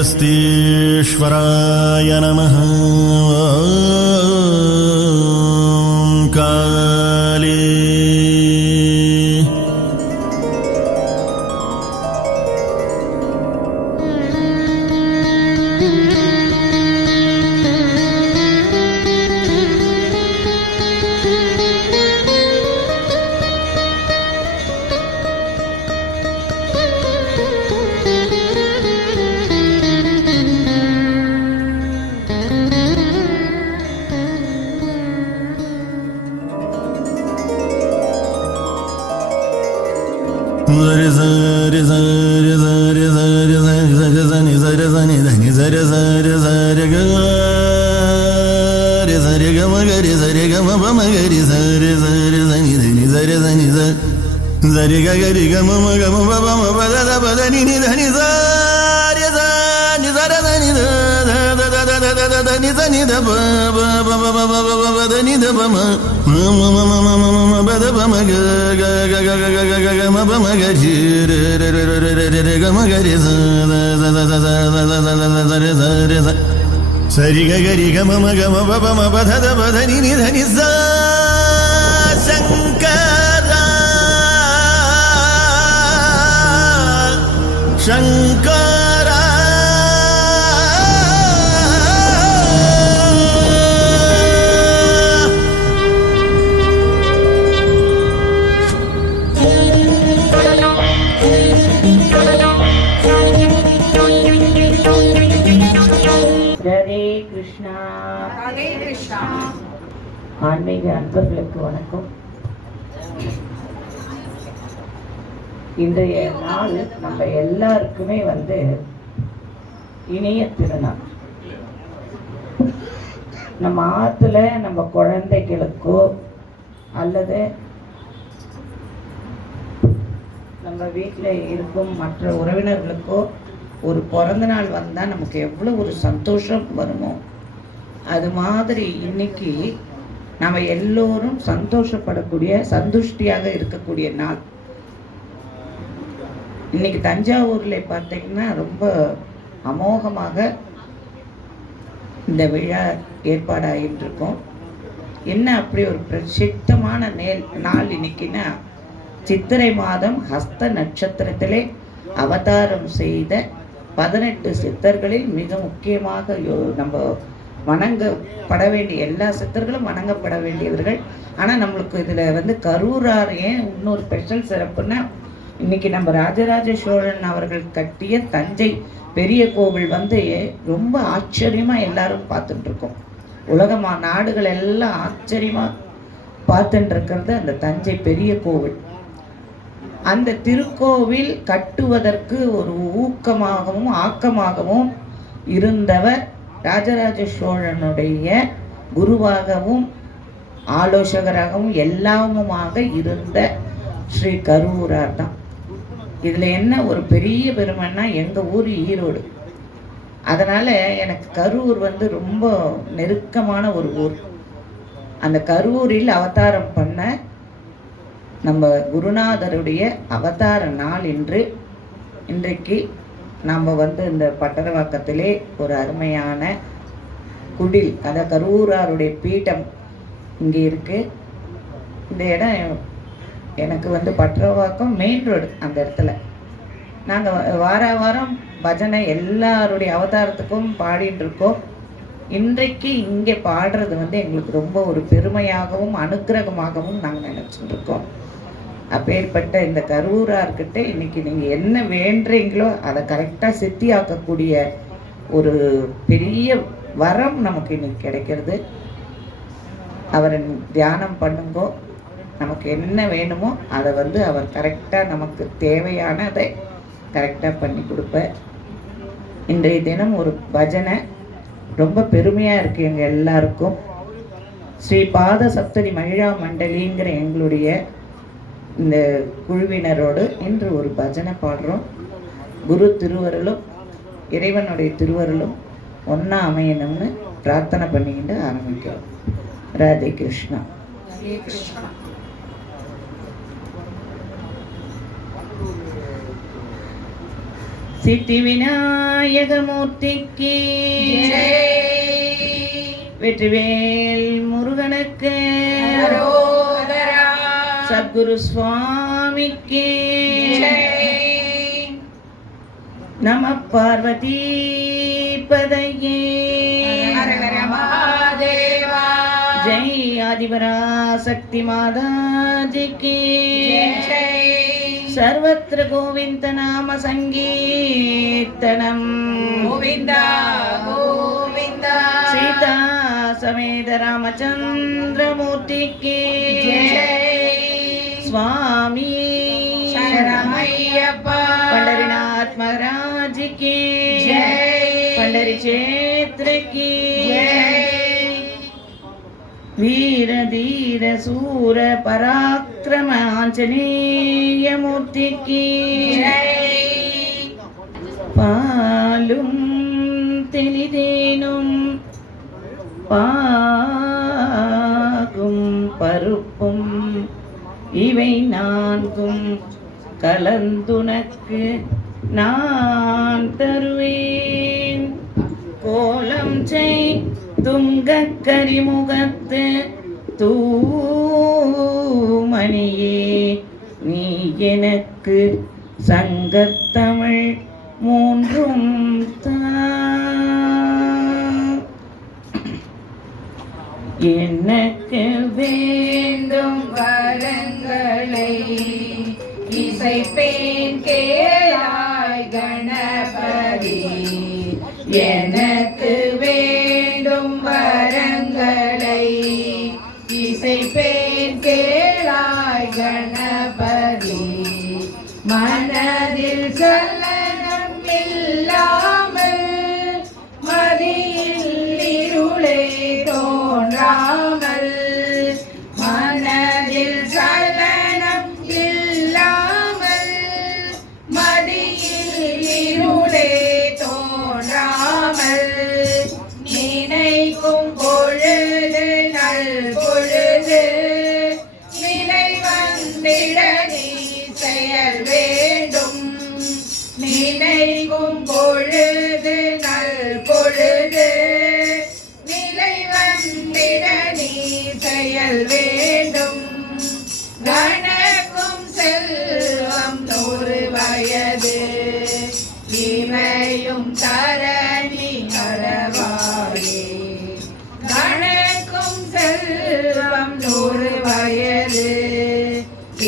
अगस्तीश्वराय नमः। काली सरि गरि गम गम बम बधद बधनि निधनि सा शंकरा शंकरा ஆன்மீக அன்பர்களுக்கு வணக்கம். இன்றைய நாள் நம்ம எல்லாருக்குமே இணைய திருநாள். நம்ம ஆத்துல நம்ம குழந்தைகளுக்கோ அல்லது நம்ம வீட்டில் இருக்கும் மற்ற உறவினர்களுக்கோ ஒரு பிறந்த நாள் வந்தால் நமக்கு எவ்வளோ ஒரு சந்தோஷம் வருமோ, அது மாதிரி இன்னைக்கு நம்ம எல்லோரும் சந்தோஷப்படக்கூடிய சந்துஷ்டியாக இருக்கக்கூடிய நாள். இன்னைக்கு தஞ்சாவூர்ல பார்த்தீங்கன்னா ரொம்ப அமோகமாக இந்த விழா ஏற்பாடாகிட்டு இருக்கோம். என்ன அப்படி ஒரு பிரசித்தமான நாள் இன்னைக்குன்னா, சித்திரை மாதம் ஹஸ்த நட்சத்திரத்திலே அவதாரம் செய்த 18 சித்தர்களில் மிக முக்கியமாக நம்ம வணங்கப்பட வேண்டிய எல்லா சித்தர்களும் வணங்கப்பட வேண்டியவர்கள். ஆனால் நம்மளுக்கு இதில் கரூரார் ஏன் இன்னொரு ஸ்பெஷல் சிறப்புன்னா, இன்னைக்கு நம்ம ராஜராஜ சோழன் அவர்கள் கட்டிய தஞ்சை பெரிய கோவில் ரொம்ப ஆச்சரியமாக எல்லாரும் பார்த்துட்டு இருக்கோம். உலகமா நாடுகள் எல்லாம் ஆச்சரியமாக பார்த்துட்டு இருக்கிறது அந்த தஞ்சை பெரிய கோவில். அந்த திருக்கோவில் கட்டுவதற்கு ஒரு ஊக்கமாகவும் ஆக்கமாகவும் இருந்தவர் ராஜராஜ சோழனுடைய குருவாகவும் ஆலோசகராகவும் எல்லாமுமாக இருந்த ஸ்ரீ கரூரார் தான். இதில் என்ன ஒரு பெரிய பெருமைன்னா, எங்கள் ஊர் ஈரோடு. அதனால் எனக்கு கரூர் ரொம்ப நெருக்கமான ஒரு ஊர். அந்த கரூரில் அவதாரம் பண்ண நம்ம குருநாதருடைய அவதார நாள் இன்றைக்கு நம்ம இந்த பட்டரவாக்கத்திலே ஒரு அருமையான குடில், அதாவது கரூராருடைய பீட்டம் இங்கே இருக்குது. இந்த இடம் எனக்கு பட்டரவாக்கம் மெயின் ரோடு. அந்த இடத்துல நாங்கள் வாரம் பஜனை எல்லாருடைய அவதாரத்துக்கும் பாடிட்டு இருக்கோம். இன்றைக்கு இங்கே பாடுறது எங்களுக்கு ரொம்ப ஒரு பெருமையாகவும் அனுக்கிரகமாகவும் நாங்கள் நினச்சிட்டு இருக்கோம். அப்பேற்பட்ட இந்த கரூரார்கிட்ட இன்னைக்கு நீங்கள் என்ன வேண்டுறீங்களோ அதை கரெக்டாக சித்தியாக்கக்கூடிய ஒரு பெரிய வரம் நமக்கு இன்னைக்கு கிடைக்கிறது. அவரை தியானம் பண்ணுங்கோ, நமக்கு என்ன வேணுமோ அதை அவர் கரெக்டாக நமக்கு தேவையானதை கரெக்டாக பண்ணி கொடுப்பார். இன்றைய தினம் ஒரு பஜனை ரொம்ப பெருமையாக இருக்குது எங்கள் எல்லாருக்கும். ஸ்ரீ பாத சப்ததி மகிழா மண்டலிங்கிற எங்களுடைய இந்த குழுவினரோடு இன்று ஒரு பஜனை பாடுறோம். குரு திருவருளும் இறைவனுடைய திருவருளும் ஒன்றா அமையணும்னு பிரார்த்தனை பண்ணிக்கிட்டு ஆரம்பிக்கிறோம். ராதே கிருஷ்ணா. சித்தி விநாயகமூர்த்திக்கு வெற்றிவேல் முருகனுக்கு சத்குரு சுவாமிக்கு நம பார்வதி பதையே ஜெய் ஆதிபராசக்தி மாதாஜி की सर्वत्र गोविंद नाम संकीर्तनम गोविंद गोविंद सीता समेत रामचंद्र मूर्ति की स्वामी शरणमय्यप्पा पंढरीनाथ महाराज की पंढरी क्षेत्र की वीर धीर सूर पराक्रम आंजनेय मूर्ति की पालुम तेलिदेनुम பாகும் பருப்பும் இவை நான்கும் கலந்துனக்கு நான் தருவேன் கோலம் செய் துங்க கரிமுகத்து தூமணியே நீ எனக்கு சங்கத்தமிழ் மூன்றும் தா எனக்கு வேண்டும் வரங்களை இசைப்பேன் கேளாய் கணபதி எனக்கு வேண்டும் வரங்களை இசைப்பேன் கேளாய் கணபதி மனதில் சலனம் இல்லாமல் மதியில் இருளே தோன்றாமல் மனதில் சலனம் இல்லாமல் மதியில் இருளே தோன்றாமல் நினைக்கும் பொழுது நல் பொழுது நிலை வந்திட நீ செயல் வேண்டும் நினைக்கும் பொழுது நல் பொழுது நிலை வந்திட நீ செயல் வேண்டும் கணக்கும் செல்வம் 100 வயது இவையும் தரணி கடவாயே கணக்கும் செல்வம் 100 வயது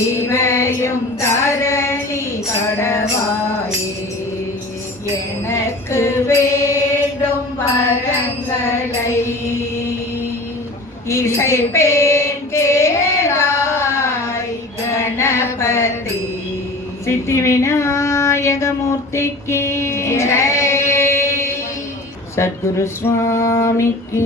இவையும் தரணி கடவாயே எனக்கு வேண்டும் வரங்களை இசைப்பேன் கேளாய் கணபதி சித்தி விநாயக மூர்த்திக்கு சத்குரு சுவாமிக்கு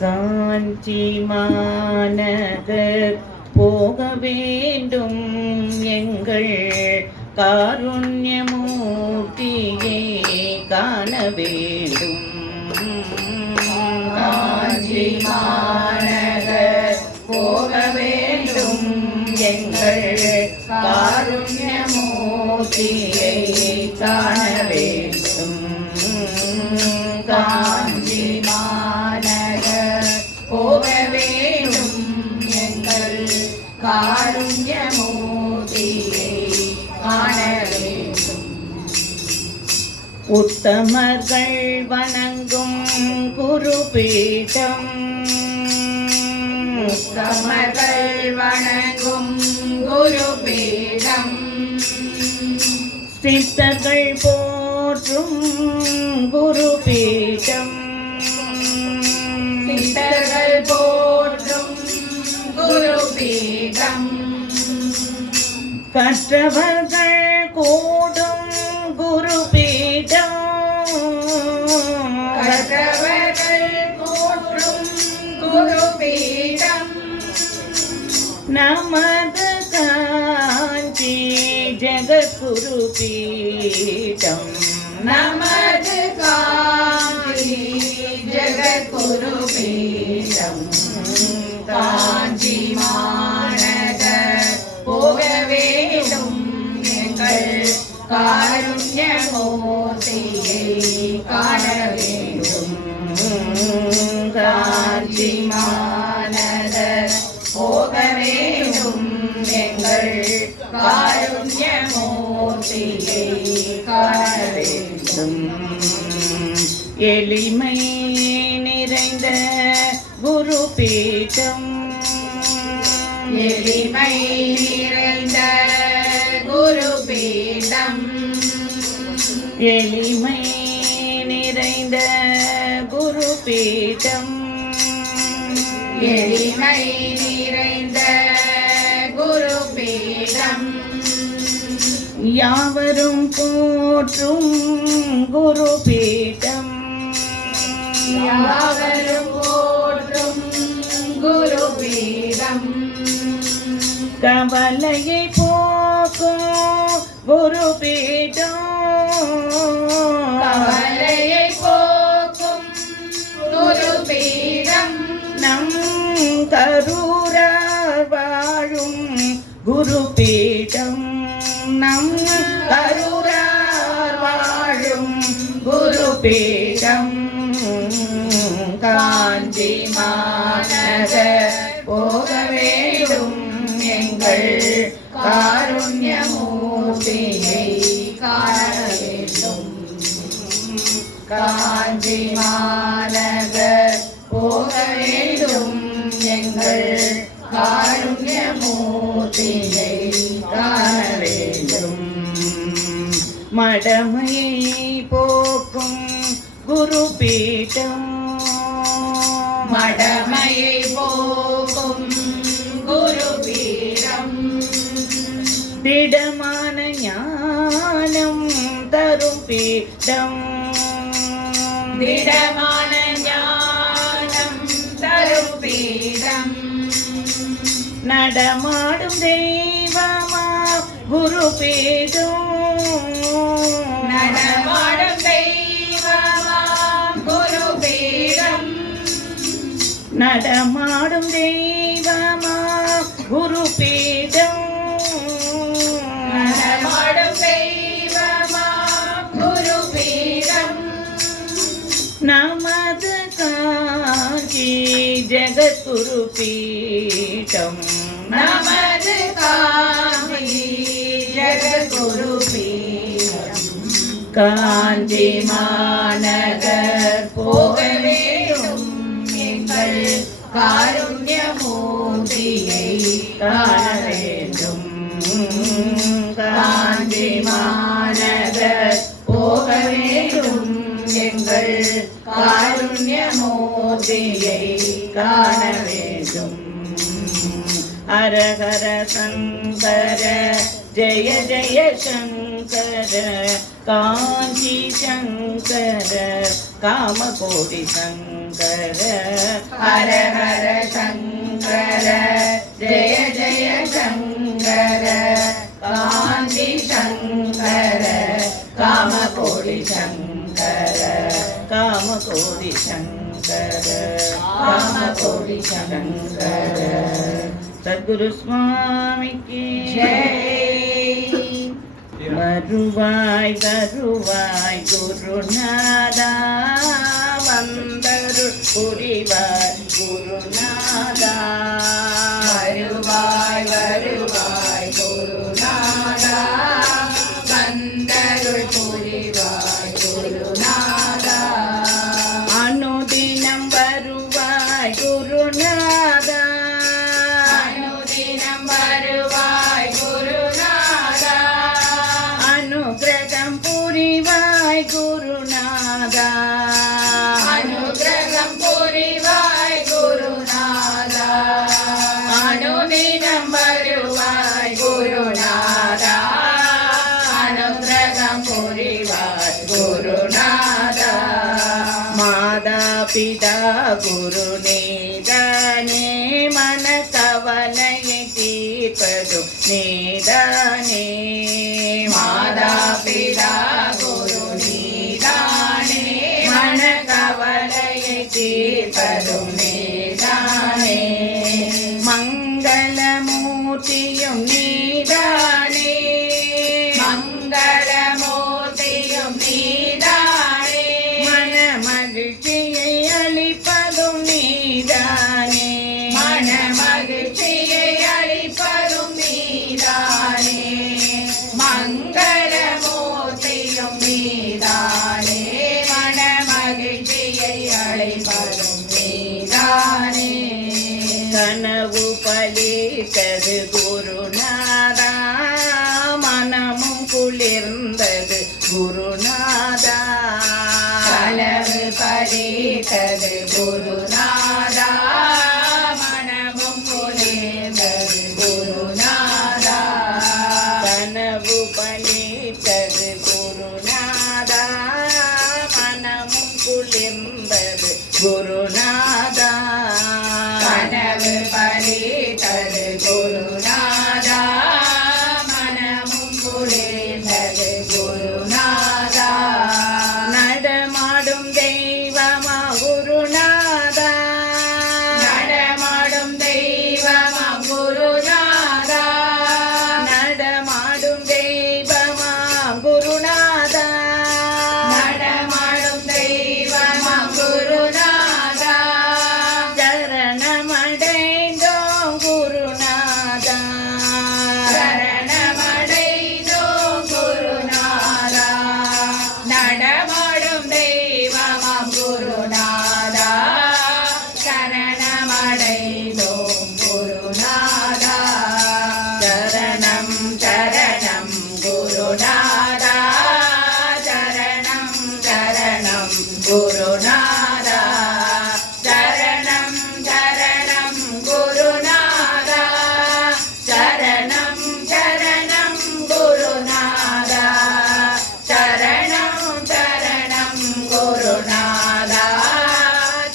காஞ்சி மாநகர் போக வேண்டும் எங்கள் காருண்யமூர்த்தியை காண வேண்டும் காஞ்சி மாநகர் போக வேண்டும் எங்கள் காருண்யமூர்த்தியை காண வேண்டும் காஞ்சி மாநகர் போக வேண்டும் எங்கள் காருண்யமூர்த்தியை காண வேண்டும் உத்தமர்கள் வணங்கும் குருபீடம் உத்தமர்கள் வணங்கும் குருபீடம் சித்தர்கள் போற்றும் குருபீடம் சித்தர்கள் போற்றும் குருபீடம் கற்றவர்கள் கூடும் குருபீடம் கற்றவர்கள் போற்றும் குருபீடம் நமது காஞ்சி ஜெகத்குரு பீடம் நமது காஞ்சி ஜெகத்குரு பீடம் காஞ்சி மாநகர் போக வேண்டும் எளிமை நிறைந்த குரு பீடம் எளிமை நிறைந்த குரு பீடம் எளிமை நிறைந்த குரு பீடம் எளிமை நிறைந்த குரு பீடம் யாவரும் போற்றும் குரு பீடம் யாவரும் போற்றும் குரு பீடம் கவலையை போக்கும் குரு பீடம் கவலையை போக்கும் குரு பீடம் நம் கரூரார் வாழும் குரு பீடம் நம் கரூரார் வாழும் குரு பீடம் காஞ்சி மாநகர் போக வேண்டும் எங்கள் காருண்யமூர்த்தியை காண வேண்டும் காஞ்சி மாநகர் போக வேண்டும் எங்கள் காருண்யமூர்த்தியை காண வேண்டும் மடமையை போக்கும் குரு பீடம் மடமையை போக்கும் குரு பீடம் திடமான ஞானம் தரும் பீடம் திடமான ஞானம் தரும் பீடம் நடமாடும் தெய்வமா குரு பீடம் நடமாடும் தெய்வமாம் குரு பீடம் நடமாடும் தெய்வமா குரு பீடம் நடமாடும் தெய்வமாம் குரு பீடம் நமது காஞ்சி ஜெகத்குரு பீடம் நமது காஞ்சி ஜெகத்குரு பீடம் காஞ்சி மாநகர் போக வேண்டும் எங்கள் காருண்யமூர்த்தியை காண வேண்டும் காஞ்சி மாநகர் போக வேண்டும் எங்கள் காருண்யமூர்த்தியை காண வேண்டும் ஹரஹர சங்கர ஜெய ஜெய சங்கர காஞ்சி சங்கர காமகோடி சங்கர ஹர ஹர சங்கர ஜெய ஜெய சங்கர காஞ்சி சங்கர காமகோடி சங்கர காமகோடி சங்கர காமகோடி சங்கர சத்குரு சுவாமிக்கு ஜெய் வருவாய் வருவாய் குருநாதா வந்தருள் புரிவாய் குருநாதா வருவாய் வருவாய் குருநாதா வந்தருள் புரிவாய் குருநாதா அனுதினம் வருவாய் குருநாதா அனுதினம் வருவாய் குருநாதா அனுகிரகம் புரிவாய் குருநாதா அனுகிரகம் புரிவாய் குருநாதா அனுதினம் வருவாய் குருநாதா அனுகிரகம் புரிவாய் குருநாதா மாதா பிதா குரு நீதானே மன கவலையை தீர்ப்பதும் நீதானே மாதா பிதா குரு நீதானே மன கவலையை தீர்ப்பதும் நீதானே மங்களமூர்த்தியும் நீதானே மங்களமூர்த்தியும் நீதானே மன மகிழ்ச்சியை அளிப்பதும் நீதானே மன மகிழ்ச்சியை அளிப்பதும் நீதானே மங்களமூர்த்தியும் நீதானே மன மகிழ்ச்சி பலித்தது குருநாதா, மனமும் குளிர்ந்தது குருநாதா. களவு பலித்தது குருநாதா, மனமும் குளிர்ந்தது குருநாதா. கனவு பலித்தது குருநாதா, மனமும் குளிர்ந்தது குருநாதா. கனவு பலித்தது குருநாதா, மனமும் குளிர்ந்தது குருநாதா. நடமாடும் தெய்வமா குருநாதா, நடமாடும் தெய்வமா குருநாதா, நடமாடும் தெய்வமா குருநாதா. நடமாடும் தெய்வமா குருநாதா. சரணமடைந்தோம் குருநாதா, சரணமடைந்தோம் குருநாதா. நடமாடும் தெய்வமாம் குருநாதா, சரணமடைந்தோம் குருநாதா. சரணம் சரணம் குருநாதா, சரணம் சரணம் குருநாதா. சரணம் சரணம் குருநாதா, சரணம் சரணம் குருநாதா. சரணம் சரணம் குருநாதா,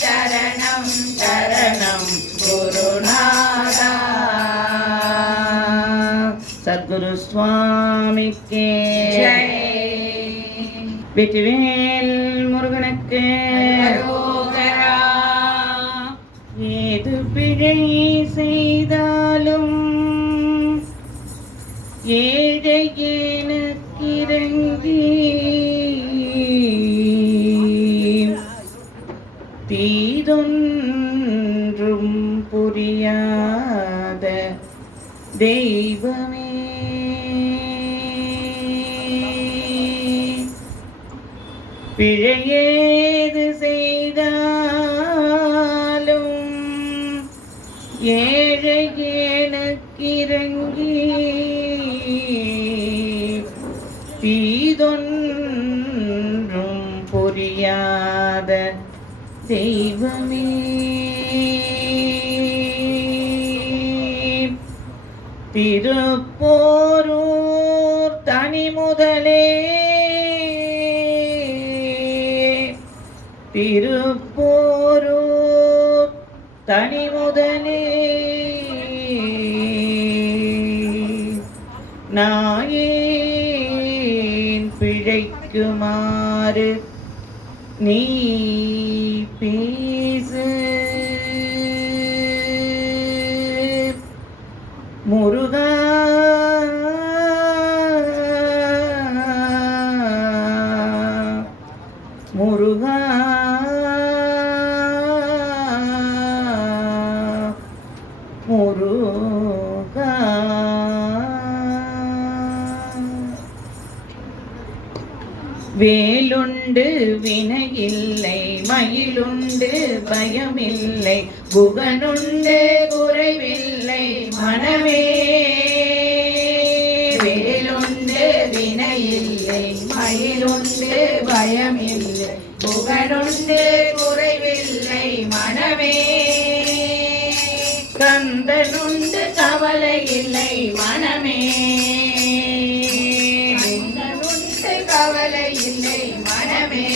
சரணம் சரணம் குருநாதா. சத்குரு சுவாமிக்கே ஜெய். வெற்றிவேல் முருகனுக்கு அரோகரா. ஏது பிழை செய்தாலும் ஏழை எனக்கிறங்கி தீதொன்றும் புரியாத தெய்வமே, பிழையேது செய்தாலும் ஏழை எனக்கிறங்கி தீதொன்றும் புரியாத தெய்வமே. திருப்போரூர் தனி முதலே, திருப்போரூர் தனி முதலே, நாயேன் பிழைக்குமாறு நீ பேசு முருகா. முருகா முருகா. வேலுண்டு வினையில்லை, மயிலுண்டு பயமில்லை, புகனுண்டு குறைவில்லை மனமே. வேலுண்டு வினையில்லை, மயிலுண்டு பயமில்லை, புகழுண்டு குறைவில்லை மனமே. கந்தனுண்டு கவலை இல்லை மனமே. கந்தனுண்டு கவலை இல்லை மனமே.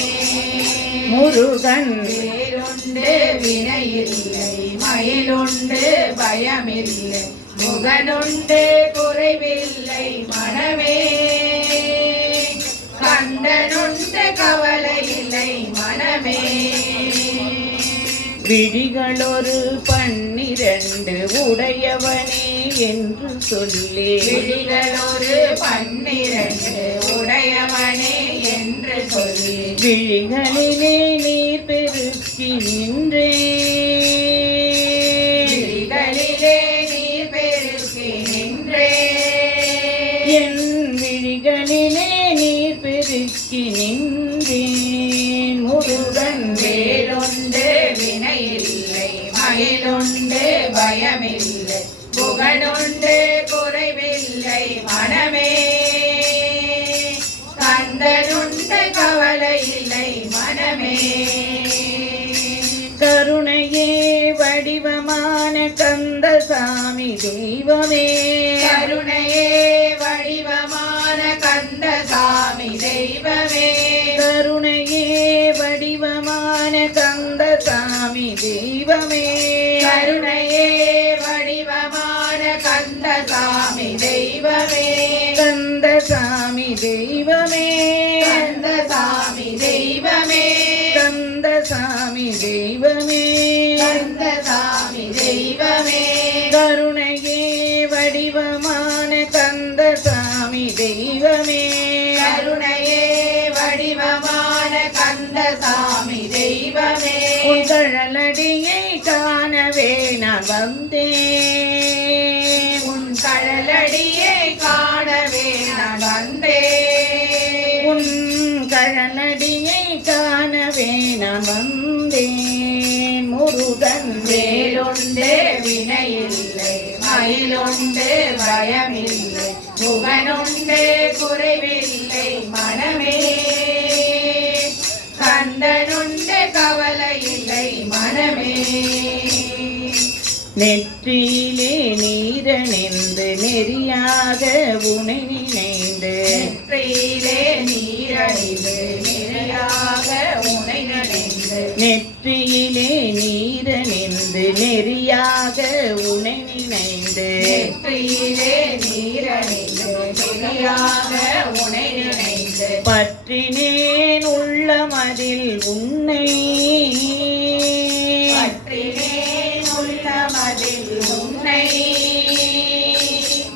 முருகன் வேலுண்டு வினையில்லை, மயிலுண்டு பயமில்லை, புகழுண்டு குறைவில்லை மனமே. கந்தனுண்டு கவலை இல்லை மனமே. விழிகளொரு 12 உடையவனே என்று சொல்லி, விழிகளொரு 12 உடையவனே என்று சொல்லி, விழிகளிலே நீர் பெருக்கி நின்றே, விழிகளிலே நீர் பெருக்கி நின்றே. என் விழிகளிலே நீர் பெருக்கி நின்றேன். முருகன் வேலுண்டு வினையில்லை, மயிலுண்டு பயமில்லை, புக புகழுண்டு குறைவில்லை மனமே. கந்தனுண்டு கவலை இல்லை மனமே. கருணையே வடிவமான கந்தசாமி தெய்வமே. கருணையே வடிவமான கந்தசாமி தெய்வமே. கருணையே வடிவமான கந்தசாமி தெய்வமே. கருணையே வடிவமான கந்தசாமி தெய்வமே. கந்தசாமி தெய்வமே. கந்தசாமி தெய்வமே. கந்தசாமி தெய்வமே. கந்தசாமி தெய்வமே. கருணையே வடிவமான கந்தசாமி தெய்வமே. கருணையே வடிவமான கந்தசாமி தெய்வமே. உன் கழலடியை காணவே நான் வந்தேன். உன் கழலடியை காணவே நான் வந்தேன். உன் கழலடியை காணவே நான் வந்தேன். முருகன் வேலுண்டு வினையில்லை மயிலுண்டு பயமில்லை. புகனுண்டு குறைவில்லை மனமே. கந்தனுண்டு கவலை இல்லை மனமே. நெற்றியிலே நீரணிந்து நெறியாக உனை நினைந்து. நெற்றியிலே நீரணிந்து நிறையாக உனை நினைந்து. நெற்றியிலே நீரணிந்து நெறியாக உனை நினைந்து. நெற்றியிலே நீரணிந்து நிறையாக உனை நினைந்து. பற்றினேன் உள்ளமதில் உன்னை. பற்றினேன் உள்ளமதில் உன்னை.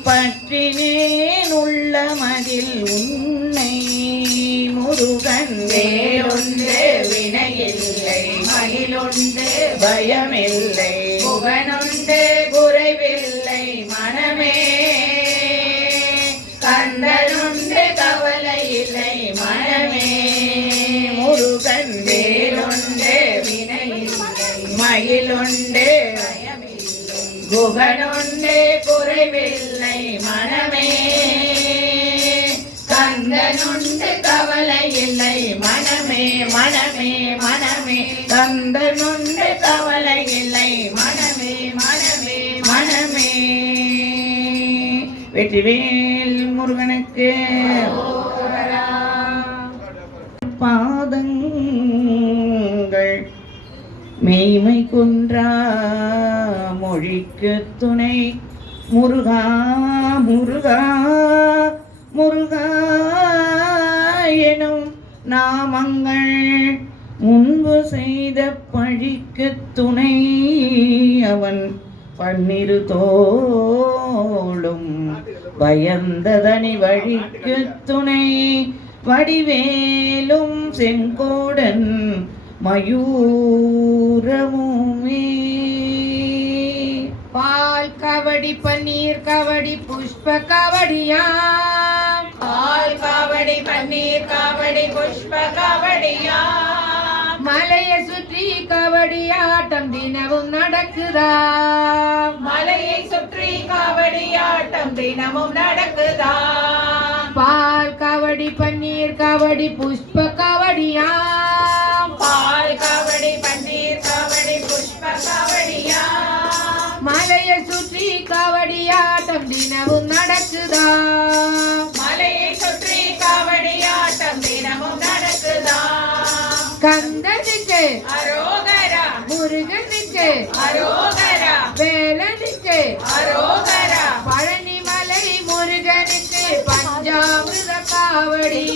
பற்றினேன் உள்ளமதில் உன்னை. முருகன் வேலுண்டு வினையில்லை மயிலுண்டு பயமில்லை. புகனுண்டு குறைவில்லை மனமே. கந்தனுண்டு கவலை இல்லை மனமே. முருகன் வேலுண்டு வினையில்லை மயிலுண்டு பயமில்லை. புகனுண்டு குறைவில்லை மனமே. கந்தனுண்டு கவலை இல்லை மனமே. மனமே மனமே கந்தனுண்டு கவலை இல்லை மனமே மனமே மனமே. வெற்றிவேல் முருகனுக்கு பாதங்கள் மெய்மை குன்றா மொழிக்கு துணை. முருகா முருகா முருகா எனும் நாமங்கள் முன்பு செய்த பழிக்கு துணை. அவன் பன்னிரு தோளும் பயந்ததனி வழிக்கு துணை. வடிவேலும் செங்கோடன் மயூரமுமே. பால் கவடி பன்னீர் கவடி புஷ்ப கவடியாம். பால் கவடி பன்னீர் கவடி புஷ்ப கவடியாம். மலையை சுற்றி கவடியாட்டம் தினமும் நடக்குதா. மலையை சுற்றி கவடியாட்டம் தினமும் நடக்குதா. பால் கவடி பன்னீர் கவடி புஷ்ப கவடியாம். பால் கவடி பன்னீர் கவடி புஷ்ப கவடியாம். மலையை சுற்றி கவடியாட்டம் தினமும் நடக்குதா. மலையை சுற்றி கவடியாட்டம் தினமும் நடக்குதா. கந்தனுக்கு அரோகரா. முருகனுக்கு அரோகரா. வேலனுக்கு அரோகரா. பழனிமலை முருகனுக்கு பஞ்சாமிர்த காவடி.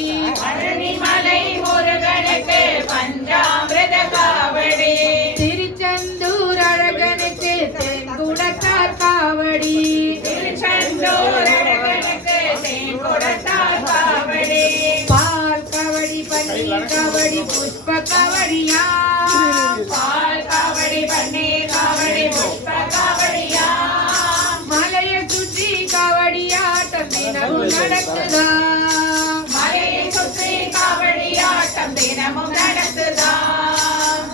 பழனிமலை முருகனுக்கு பஞ்சாமிர்த காவடி. திருச்செந்தூர் அழகனுக்கு தென்குடத்தார் காவடி. திருச்செந்தூர் அழகனுக்கு தென்குடத்தார் காவடி. பால் கவடி பன்னீர் கவடி புஷ்ப கவடியா. பால் கவடி பன்னீர் கவடி புஷ்ப கவடியா. மலையை சுற்றி கவடியாட்டம் தினமும் நடக்குதா. மலையை சுற்றி கவடியாட்டம் தினமும் நடக்குதா.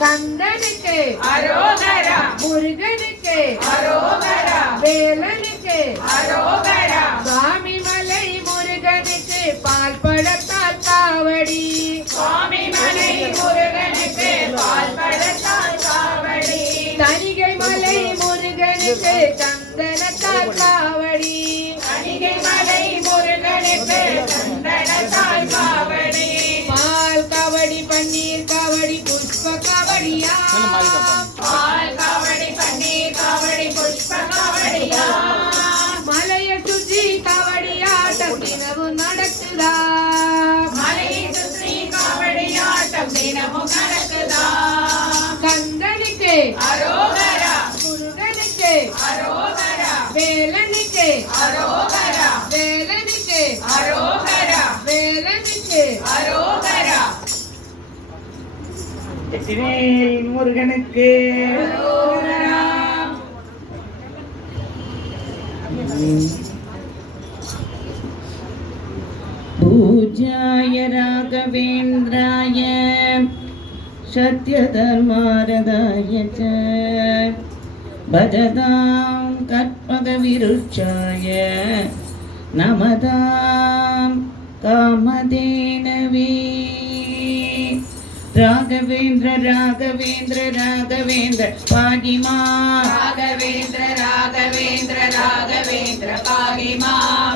கந்தனுக்கு அரோகரா. முருகனுக்கு அரோகரா. வேலனுக்கு அரோகரா. சுவாமி மலை முருகனுக்கு பால் பழத்தால் காவடி. சுவாமி மலை முருகனுக்கு பால் பழத்தால் காவடி. தணிகை மலை முருகனுக்கு சந்தனத்தால் காவடி. தணிகை மலை முருகனுக்கு சந்தனத்தால் காவடி. பால் காவடி பன்னீர் காவடி புஷ்ப காவடியா. பால் காவடி பன்னீர் காவடி புஷ்ப காவடியா. மலையை சுற்றி காவடியாட்டம் தினமும் நடக்குதா. மலையை சுற்றி காவடியாட்டம் தினமும் நடக்குதா. கந்தனுக்கு அரோகரா. முருகனுக்கு அரோகரா. வேலனுக்கு அரோகரா. வேலனுக்கு அரோகரா. வேலனுக்கு அரோகரா. வெற்றிவேல் முருகனுக்கு அரோகரா. பூஜ்யாய ராகவேந்திராய சத்யதர்மாரதாய ச பஜதாம் கற்பகவிருட்சாய நமதாம் காமதேனவே. ராகவேந்திர ராகவேந்திர ராகவேந்திர பாகிமா. ராகவேந்திர ராகவேந்திர ராகவேந்திர பாகிமா.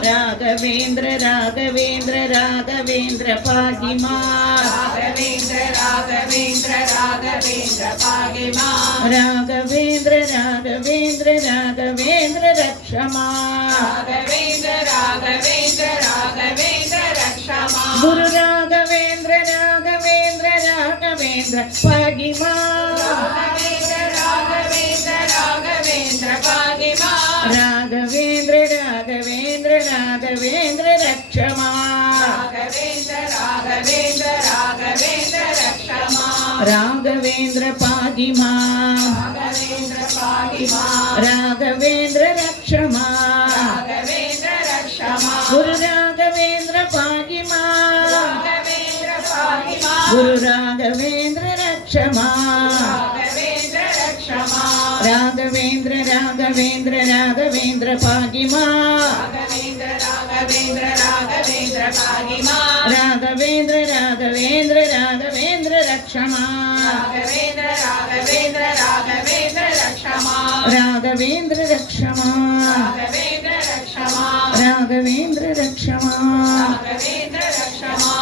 ராகவேந்திர ராகவேந்திர ராகவேந்திர பாகிமா. ராகவேந்திர ராகவேந்திர ராகவேந்திர பாகிமா. ராகவேந்திர ராகவேந்திர ராகவேந்திர ரக்ஷமா. ராகவேந்திர ராகவேந்திர ராகவேந்திர ரக்ஷமா. குரு ராகவேந்திர ராகவேந்திர ராகவேந்திர பாகிமா. ராகவேந்திர ராகவேந்திர ராகவேந்திர பாகிமா. ராகவேந்திர ராகவேந்திர ராகவேந்திர ரக்ஷமா. ராகவேந்திர ராகவேந்திர ராகவேந்திர ரக்ஷமா. ராகவேந்திர பாகிமா. ராகவேந்திர பாகிமா. ராகவேந்திர ரக்ஷமா. ராகவேந்திர ரக்ஷமா. குரு ராகவேந்திர பாகிமா. ராகவேந்திர பாகிமா. குரு ராகவேந்திர ரக்ஷமா. ராகவேந்திர ரக்ஷமா. ராகவேந்திர ராகவேந்திர ராகவேந்திர பாகிமா. ராகவேந்திர ராகவேந்திர ராகவேந்திர பாகிமா. ராகவேந்திர ராகவேந்திர ராகவேந்திர ரக்ஷமா. ராகவேந்திர ராகவேந்திர ராகவேந்திர ரக்ஷமா. ராகவேந்திர ரக்ஷமா. ராகவேந்திர ரக்ஷமா. ராகவேந்திர ரக்ஷமா. ராகவேந்திர ரக்ஷமா.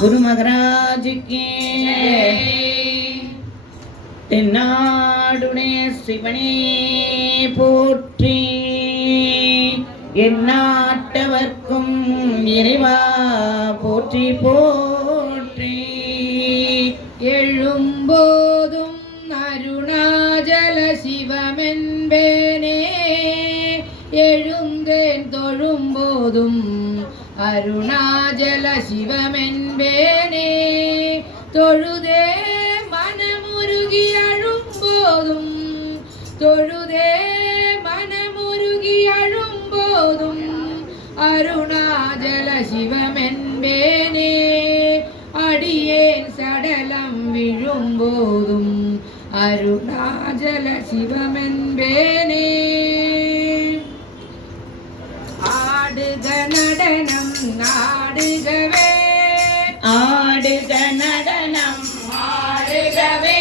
குரு மகராஜ் கே தென்னாடுடைய சிவனே போற்றி. எந்நாட்டவர்க்கும் இறைவா போற்றி போற்றி. எழும்போதும் அருணாச்சல சிவமென்பேனே. எழுந்தேன் தொழும்போதும் அருணாச்சல சிவமென்பேனே. தொழுதே மனமுருகி அழும்போதும். தொழுதே மனமுருகி அழும்போதும் அருணாச்சல சிவமென்பேனே. அடியேன் சடலம் விழும்போதும் அருணாச்சல சிவமென்பேனே. ஆடுக நடனம் நாடுகவே. ஆடுக நடனம் ஆடுகவே.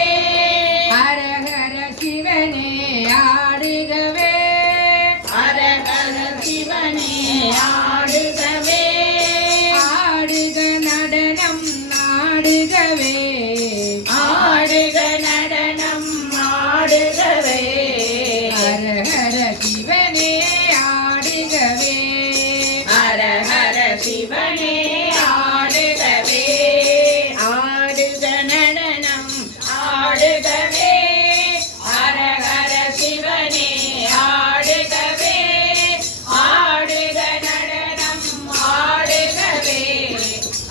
ஹரஹர சிவனே ஆடுகவே. ஹரஹர சிவனே ஆடுகவே. ஆடுக நடனம் நாடுகவே. ஆடுக நடனம் ஆடுகவே. ஹரஹர சிவனே ஆடுகவே. ஹரஹர சிவனே ஆடுகவே. ஆடுக நடனம் ஆடுகவே. ஹரஹர சிவனே ஆடுகவே. ஆடுக நடனம் ஆடுகவே.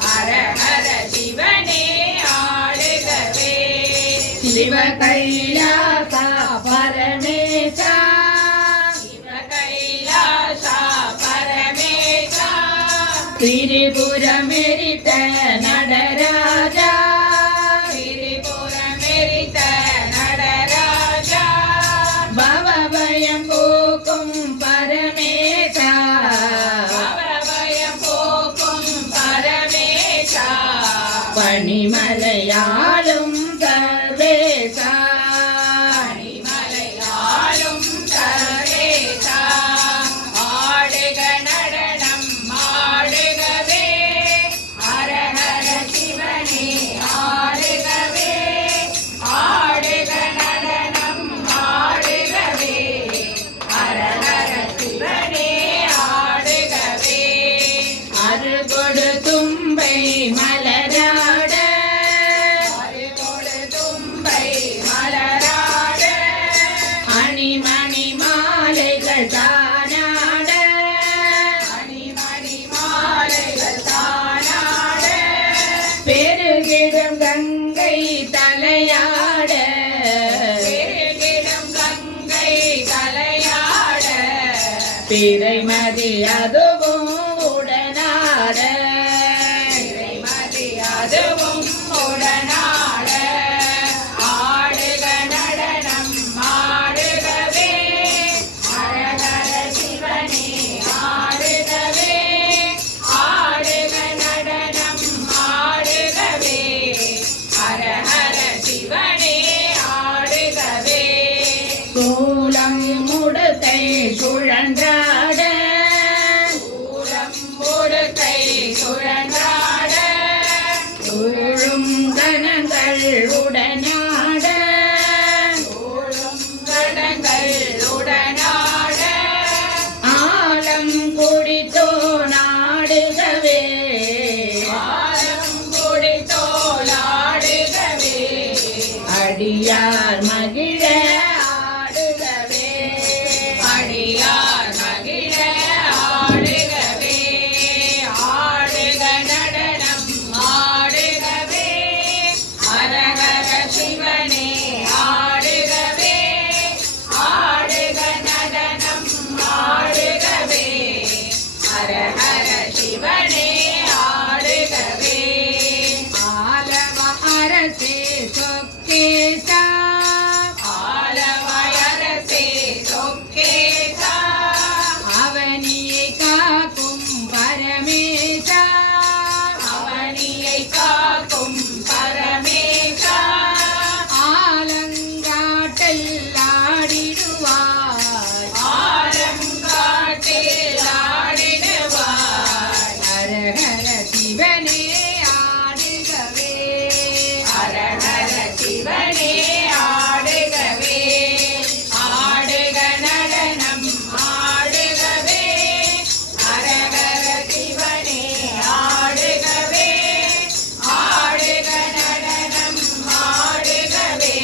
ஹரஹர சிவனே ஆடுகவே. சிவ கைலாசா பரமேசா. சிவ கைலாசா பரமேசா. திரிபுரமெரித்த நடராஜா. திரிபுரமெரித்த நடராஜா. பவபயம் போக்கும் பரமேசா. மணி மணி மாலைகள் தானாட மணி மணி மாலைகள் தானாட பெருகிடும் கங்கை தலையாட பெருகிடும் கங்கை தலையாட பிறைமதி அதுவும் உடனாட பிறைமதி அதுவும் உடனாட ஆடுக நடனம் ஆடுகவே ஹரஹர சிவனே ஆடுகவே ஆடுக நடனம் ஆடுகவே ஹரஹர சிவனே ஆடுகவே சூலம் முடுக்கை சுழன்றாட சூலம் முடுக்கை சுழன்றாட சூழும் கணங்கள் உடனாட சூழும் கணங்கள் உடனாட ஆலம் குடித்தோ நாடுகவே ஆலம் குடித்தோ நாடுகவே அடியார் மகிழ ஆடுகவே அடியார் மகிழ ஆடுகவே ஆடுக நடனம் ஆடுகவே ஹரஹர சிவனே ஆடுகவே ஆடுக நடனம் ஆடுகவே ஹரஹர சிவனே ஆடுகவே ஆலவ அரசே சொக்கேசா ஆலவ அரசே சொக்கேசா அவனியை காக்கும் பரமேசா அவனியை காக்கும் பரமேசா ஆலங்காட்டில் ஆடிடுவாய் ஆலங்காட்டில் ஆடிடுவாய் ஹரஹர சிவனே ஆடுகவே ஹரஹர சிவனே ஆடுகவே ஆடுக நடனம் ஆடுகவே ஹரஹர சிவனே ஆடுகவே ஆடுக நடனம் ஆடுகவே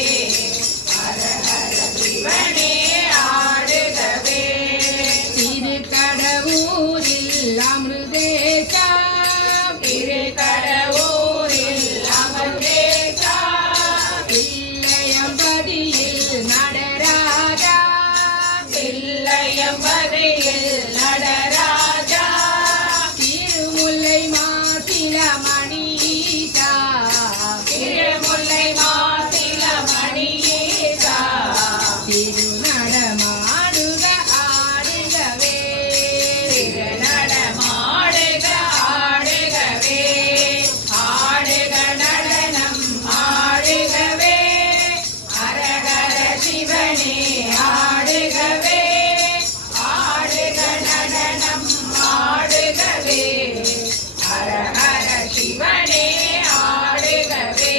ஹரஹர சிவனே ஆடுகவே திருக்கடவூரில் அமிர்தேசா திருக்கடவூரில் அமிர்தேசா தில்லையம்பதியில் நடராஜா தில்லையம்பதியில் நடராஜா திருமுல்லை மாசில மணியீசா திருமுல்லை மாசில மணியீசா திருநடமாடுக ஆடுகவே திருநடமாடுக ஆடுகவே ஆடுக நடனம் ஆடுகவே ஹரஹர சிவனே ஆடுகவே ஆடுக நடனம் ஆடுகவே ஹரஹர சிவனே ஆடுகவே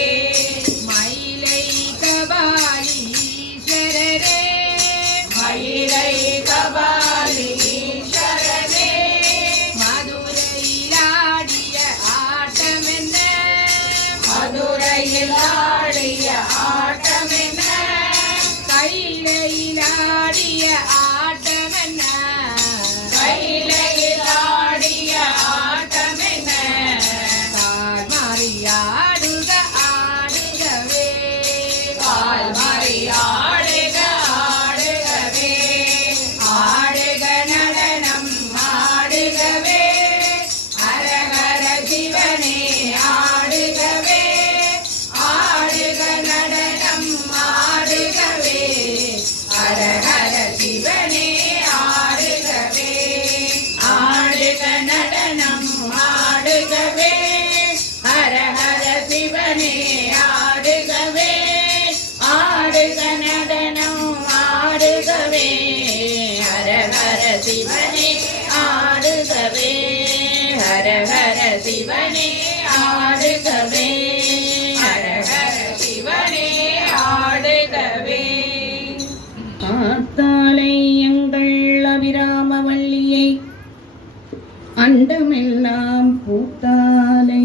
மயிலை கபாலீஸ்வரரே மயிலை கபாலீஸ்வரரே மதுரையில் ஆடிய ஆட்டமென்ன மதுரையில் ஆடிய ஆட்டமென்ன கையிலையில் ஆடிய ஆட்டமென்ன கையிலையில் ஆடிய ஆட்டமென்ன கால் மாறி ஆடுக ஆடுகவே கால் மாறி ஆடுக ஆடுகவே ஆடுக நடனம் ஆடுகவே ஹரஹர சிவனே ஆடுகவே ஆடுக நடனம் ஆடுகவே ஹரஹர சிவனே ஆடுகவே ஆடுக நடனம் ஆடுகவே ஹரஹர சிவனே ஆடுகவே ஆடுக நடனம் ஆடுகவே ஹரஹர சிவனே ஆடுகவே ஹரஹர சிவனே ஆடுகவே ஹரஹர சிவனே ஆடுகவே ஆத்தாளை எங்கள் அபிராம வள்ளியை அண்டமெல்லாம் பூத்தாலை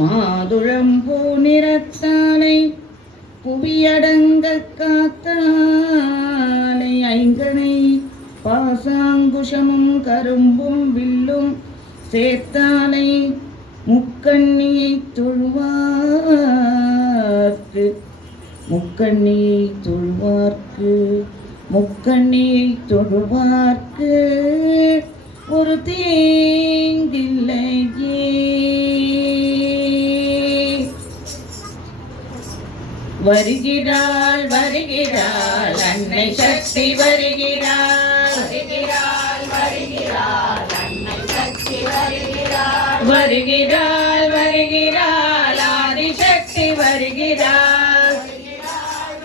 மாதுளம்பூ நிறத்தாலை புவியடங்க காத்தாலை ஐங்கனை பாசாங்குஷமும் கரும்பும் வில்லும் சேர்த்தாலை முக்கண்ணியை தொழுவார்க்கு முக்கண்ணியை தொழுவார்க்கு முக்கண்ணியை தொழுவார்க்கு ஒரு தீங்கில்லையே. வருகிறாள் வருகிறாள் அன்னை சக்தி வருகிறாள் வருகிறாள் வருகிறாள் அன்னை சக்தி வருகிறாள் வருகிறாள் வருகிறாள் ஆதிசக்தி வருகிறாள்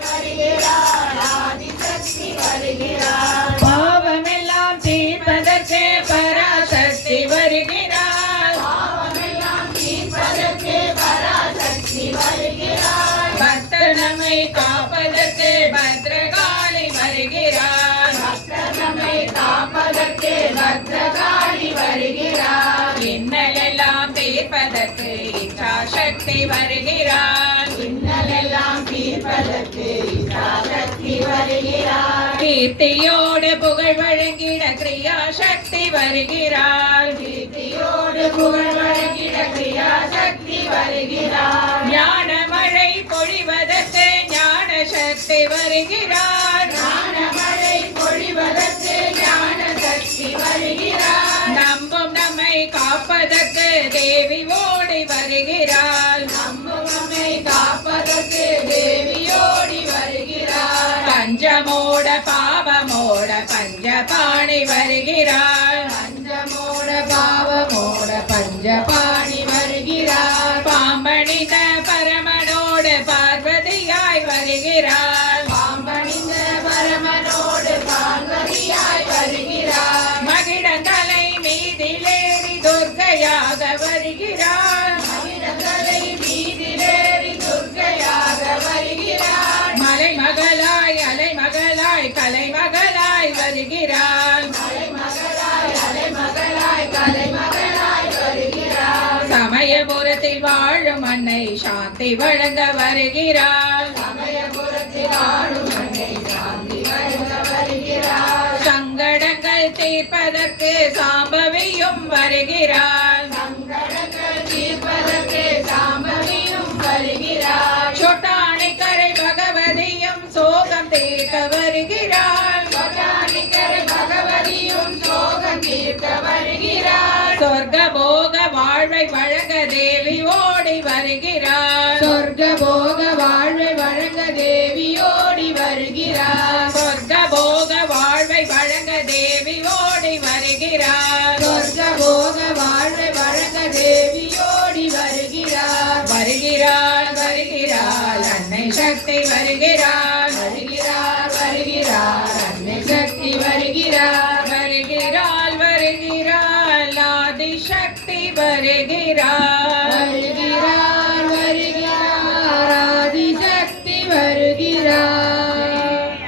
வருகிறாள் ஆதிசக்தி வருகிறாள் பாவமெல்லாம் தீர்ப்பதற்கு பராசக்தி வருகிறாள் பாவமெல்லாம் தீர்ப்பதற்கு பராசக்தி வருகிறாள் பக்தனமை காப்பதற்கு பத்ரகாளி வருகிறாள் பக்தனமை காப்பதற்கு பத்ரகாளி வருகிறாள் இன்னலெல்லாம் தீர்ப்பதற்கு இச்சாசக்தி வருகிறாள் இன்னலெல்லாம் தீர்ப்பதற்கு இச்சாசக்தி வருகிறாள் கீர்த்தியோடு புகழ் வழங்கிட கிரியாசக்தி வருகிறாள் கீர்த்தியோடு புகழ் வழங்கிட கிரியாசக்தி வருகிறாள் ஞான மழை பொழிவதற்கு ஞான சக்தி வருகிறாள் ஞான மழை பொழிவதற்கு ஞான சக்தி வருகிறாள் நம்பும் நம்மை காப்பதற்கு தேவி ஓடி வருகிறாள் நம்பும் நம்மை காப்பதற்கு தேவி ஓடி வருகிறாள் பஞ்சமோட பாவமோட பஞ்சபாணி வருகிறாள் பஞ்சமோட பாவமோட பஞ்சபாணி வருகிறாள் பாம்பணிந்த பரமனோடு பார்வதியாய் வருகிறாள் பாம்பணிந்த பரமனோடு பார்வதியாய் வருகிறாள் மகிழந்தலை மீதிலேறி துர்க்கையாக வருகிறாள் மகிழந்தலை மீதிலேறி துர்க்கையாக வருகிறாள் மலைமகளாய் அலைமகளாய் கலைமகளாய் வருகிறாள் மலைமகளாய் அலைமகளாய் கலைமகளாய் வருகிறாள் சமயபுரத்தில் வாழும் அன்னை சாந்தி வழங்க வருகிறாள் சமயபுரத்தில் வாழும் அன்னை சாந்தி வழங்க வருகிறாள் சங்கடங்கள் தீர்ப்பதற்கு சாம்பவியும் வருகிறாள் சங்கடங்கள் தீர்ப்பதற்கு சாம்பவியும் வருகிறாள் சொட்டாணிக்கரை பகவதியும் சோகம் தீர்க்க வருகிறாள் சொட்டாணிக்கரை பகவதியும் சோகம் தீர்க்க வருகிறாள் சொர்க்க போக வாழ்வை வழங்க தேவி ஓடி வருகிறாள் சொர்க்க போக வாழ்வை வழங்க தேவி ஓடி வருகிறாள் சொர்க்க போக வாழ்வை வழங்க தேவி ஓடி வருகிறாள் சொர்க்க போக வாழ்வை வழங்க தேவி ஓடி வருகிறாள் வருகிறாள் வருகிறாள் அன்னை சக்தி வருகிறாள் வருகிறாள் வருகிறாள் அன்னை சக்தி வருகிறாள் வருகிறாள் வருகிறாள் ஆதிசக்தி வருகிறாள் வருகிறாள் வருகிறாள் ஆதிசக்தி வருகிறாள்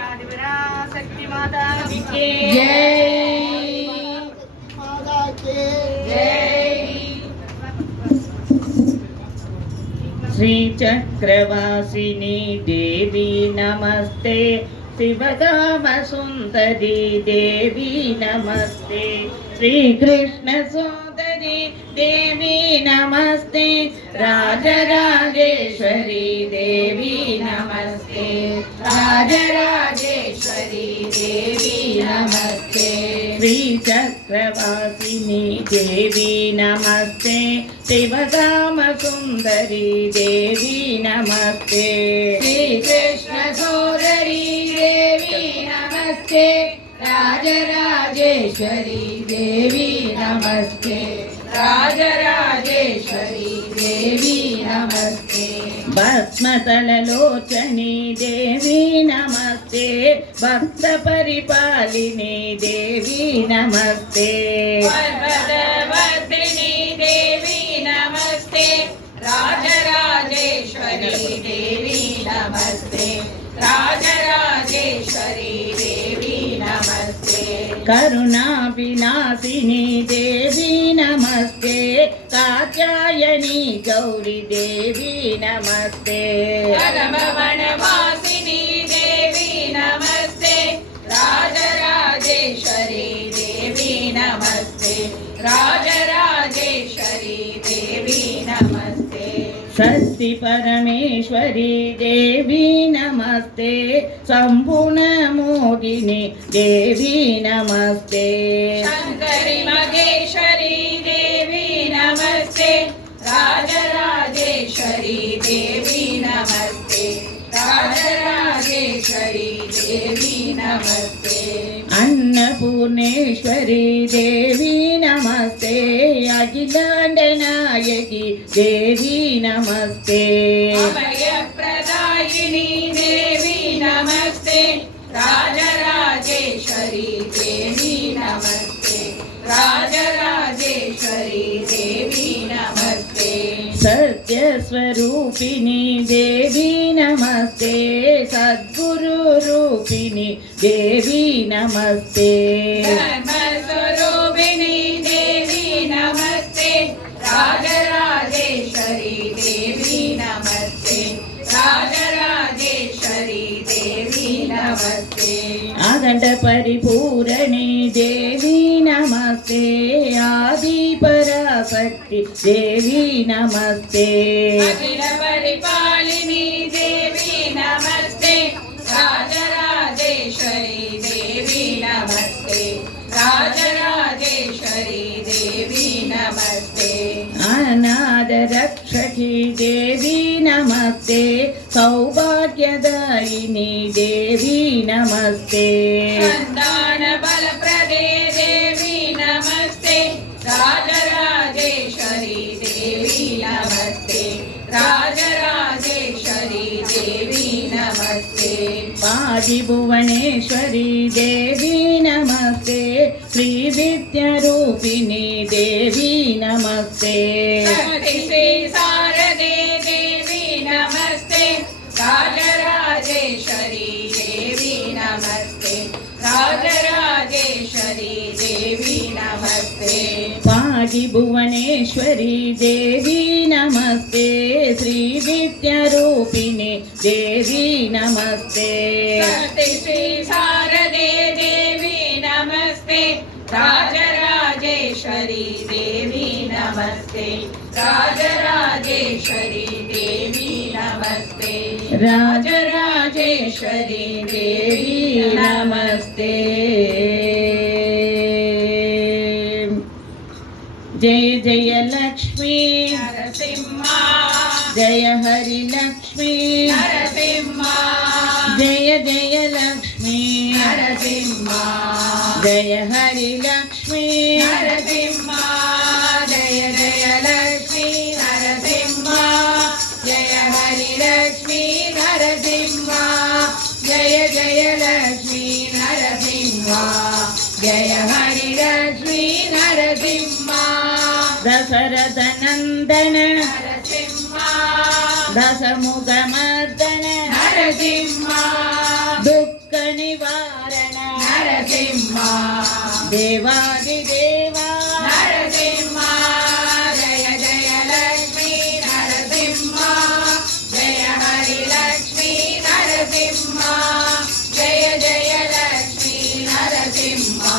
ஆதிபராசக்தி மாதா கி ஜெய் மாதா கி ஜெய். श्री चक्रवासिनी देवी नमस्ते शिवधाम सुंदरी देवी नमस्ते श्री कृष्ण सुंदरी देवी नमस्ते राजराजेश्वरी देवी नमस्ते राजराजेश्वरी देवी नमस्ते श्री चक्रवासिनी देवी नमस्ते शिवधाम सुंदरी देवी नमस्ते श्री कृष्ण सोदरी देवी नमस्ते राजराजेश्वरी देवी नमस्ते राजराजेश्वरी देवी नमस्ते भस्मतललोचनी देवी नमस्ते भक्त परिपालिनी देवी नमस्ते पर्वतवर्धिनी देवी नमस्ते राजराजेश्वरी देवी नमस्ते राजराजेश्वरी देवी नमस्ते करुणा विनाशिनी देवी नमस्ते कात्यायनी गौरी देवी नमस्ते शक्ति परमेश्वरी देवी नमस्ते संपूर्ण मोहिनी देवी नमस्ते शंकरी महेश्वरी देवी नमस्ते राजराजेश्वरी देवी नमस्ते राजराजेश्वरी देवी नमस्ते अन्नपूर्णेश्वरी देवी नमस्ते अखिलांड नायकी देवी नमस्ते अभयप्रदायिनी देवी नमस्ते राजराजेश्वरी देवी नमस्ते राजराजेश्वरी देवी नमस्ते सत्यस्वरूपिणी देवी नमस्ते सद्गुरु रूपिणी देवी नमस्ते धर्मस्वरूपिणी देवी नमस्ते राजराजेश्वरी देवी नमस्ते राजराजेश्वरी देवी नमस्ते अखंड परिपूरणी देवी नमस्ते आदि पराशक्ति देवी नमस्ते अखिल परिपालिनी देवी नमस्ते राजराजेश्वरी देवी नमस्ते राजराजेश्वरी देवी नमस्ते अनाथ रक्षकी देवी नमस्ते सौभाग्यदायिनी देवी नमस्ते संतान बलप्रदे देवी नमस्ते राजराजेश्वरी देवी नमस्ते राजराजेश्वरी देवी नमस्ते पादिभुवनेश्वरी देवी नमस्ते श्री विद्यारूपिणी देवी नमस्ते शक्ति श्री शारदे देवी नमस्ते राजराजेश्वरी देवी नमस्ते राजराजेश्वरी देवी नमस्ते पादिभुवनेश्वरी देवी नमस्ते श्री विद्यारूपिणी देवी नमस्ते शक्ति श्री शारदे देवी नमस्ते राजराजेश्वरी देवी नमस्ते राजराजेश्वरी देवी नमस्ते राजराजेश्वरी देवी नमस्ते जय जय लक्ष्मी नरसिंहा जय हरि लक्ष्मी नरसिंहा जय जय लक्ष्मी नरसिंहा जय हरि लक्ष्मी नरसिंहा जय जय लक्ष्मी नरसिंहा जय हरि लक्ष्मी नरसिंहा जय जय लक्ष्मी नरसिंहा जय हरि लक्ष्मी नरसिंहा दशरथ नंदन नरसिंहा दशमुखमर्दन नरसिंहा दुःख निवारण नरसिंहा देवादिदेवा नरसिंहा जय जय लक्ष्मी नरसिंहा जय हरि लक्ष्मी नरसिंहा जय जय लक्ष्मी नरसिंहा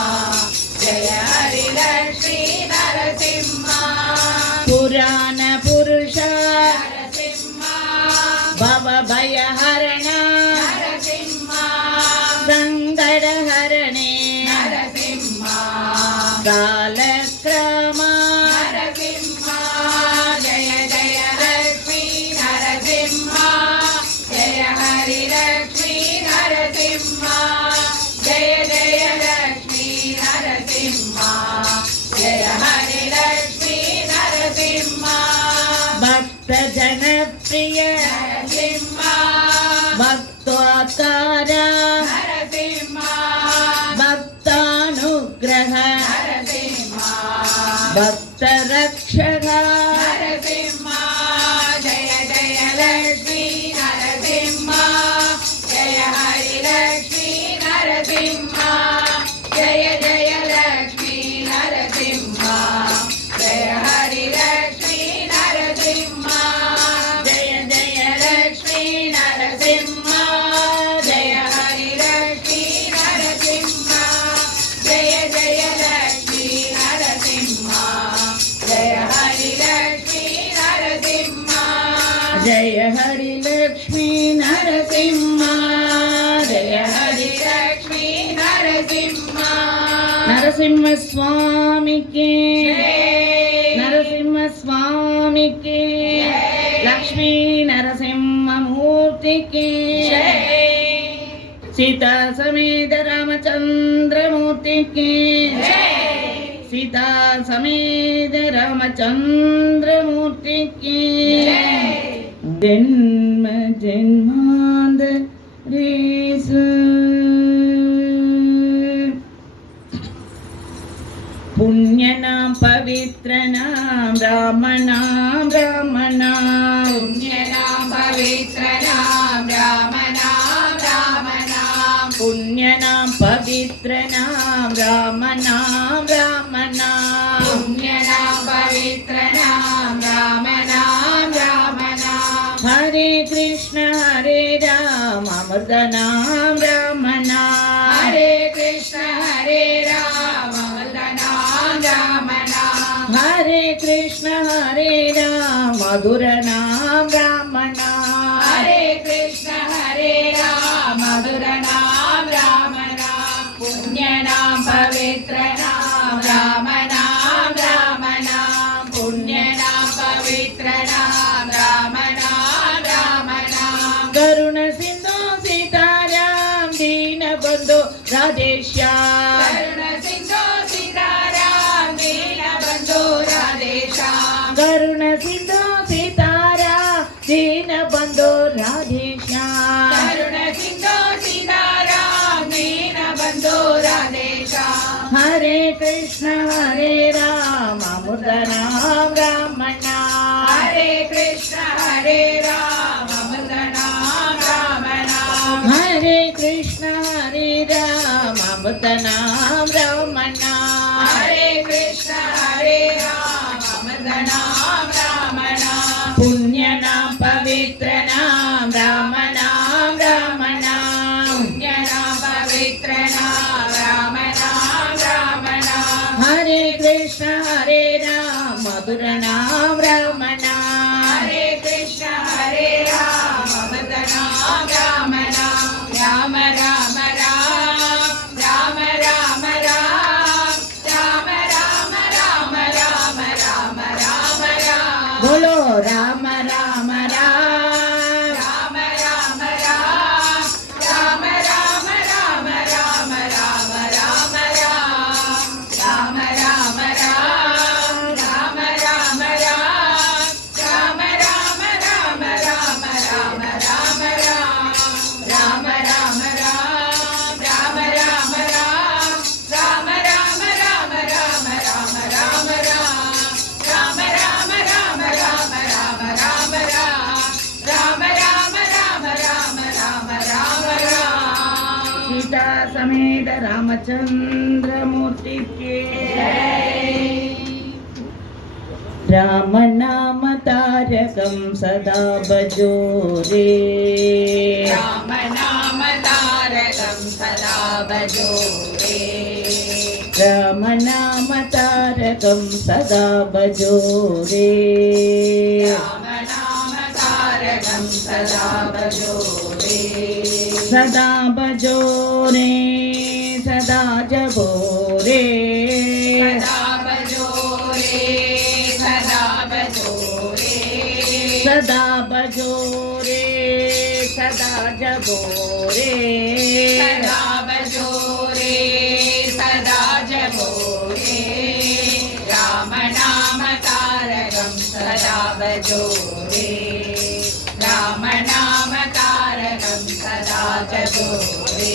जय हरि लक्ष्मी नरसिंहा पुराण पुरुष नरसिंहा भव भयहरण नरसिंहा संकट हरणे नरसिंहा कालक्रम नरसिंहा जय जय लक्ष्मी नरसिंहा जय हरि लक्ष्मी नरसिंहा जय जय लक्ष्मी नरसिंहा जय हरि लक्ष्मी नरसिंहा भक्त जनप्रिय नरसिंहा भक्तोत्तर नरसिंहा भक्तानुग्रह नरसिंहा भक्त रक्षक नरसिंहा जय जय लक्ष्मी नरसिंहा जय हरि लक्ष्मी नरसिंहा जय जय लक्ष्मी नरसिंहा जय हरि लक्ष्मी नरसिंहा जय जय लक्ष्मी नरसिंहा जय हरि लक्ष्मी नरसिंहा जय जय लक्ष्मी नरसिंहा जय हरि लक्ष्मी நரசிம்மா ஜெய ஹரி லக்ஷ்மி நரசிம்மா நரசிம்ம சுவாமிக்கு ஜெய். நரசிம்ம சுவாமிக்கு லக்ஷ்மி நரசிம்ம மூர்த்திக்கு சீதா சமேத ராமச்சந்திர மூர்த்திக்கு சீதா சமேத ராமச்சந்திர மூர்த்திக்கு ஜென்ம ஜென்மாந்தரேசு புண்ணியனாம் பவித்ரனாம் ராமநாம் ராமநாம் புண்ணியநாம் பவித்ரநாம் ராமநாம் ராமநாம் புண்ணியனாம் பவித்ரனாம் ராமநாம் ராமநாம் புண்ணியநாம் பவித்ரநாம் ராமநாம் ராமநாம் ஹரே கிருஷ்ண ஹரே ராம் அமிர்தநாம் ராமநாம் ஹரே கிருஷ்ண ஹரே ராம் அமிர்தநாம் ராமநாம் ஹரே கிருஷ்ண ஹரே ராம் மதுரநாம் ராமநாம் ஹரே கிருஷ்ண ஹரே ராம் மதுரநாம் ராமநாம் புண்ணியநாம் பவித்ரநாம் ராமநாம் ராமநாம் புண்ணியநாம் பவித்ரநாம் ராமநாம் ராமநாம் கருண சிந்தோ சீதாராம் தீனபந்தோ ராதேஷ்யாம் கருண சிந்தோ சீதாராம் தீனபந்தோ ராதேஷாம் கருண சிந்தோ சீதாராம் தீனபந்தோ ராதேஷ்யாம் கருண சிந்தோ சீதாராம் தீனபந்தோ ராதேஷாம் ஹரே கிருஷ்ண ஹரே ராம் அமிர்தநாம் ராமநாம் ஹரே கிருஷ்ண ஹரே ராம் அமிர்தநாம் ராமநாம் ஹரே கிருஷ்ண ஹரே ராம் அமிர்தநாம் ராமநாம் ஹரே கிருஷ்ண ஹரே ராம் அமிர்தநாம் ராமநாம் புண்ணியநாம் பவித்ரநாம் ராமநாம் ராமநாம் புண்ணியநாம் பவித்ரநாம் ராமநாம் ராமநாம் ஹரே கிருஷ்ண ஹரே ராம் மதுரநாம் ராமநாம் ஹரே கிருஷ்ண ஹரே ராம் அமிர்தநாம் ராமநாம் ராம ராம ராம் ராம ராம ராம் ராம ராம ராம ராம ராம ராம ராம் बोलो राम राम राम ராம ராம ராம் ராம ராம ராம ராம ராம ராம ராம் ராம ராம ராம் ராம ராம ராம் ராம ராம ராம ராம ராம ராம ராம் ராம ராம ராம் ராம ராம ராம் ராம ராம ராம ராம ராம ராம ராம் ராம ராம ராம ராம ராம ராம ராம் ராம ராம ராம ராம ராம ராம ராம் सीता समेत रामचंद्र मूर्ति के राम नाम तारकं सदा भजो रे राम नाम तारकं सदा भजो रे राम नाम तारकं सदा भजो रे राम नाम तारकं सदा भजो रे सदा भजो रे सदा जपो रे सदा भजो रे सदा भजो रे सदा भजो रे सदा जपो रे सदा भजो रे सदा जपो रे राम नाम तारकं सदा भजो रे राम नाम तारकं सदा जपो रे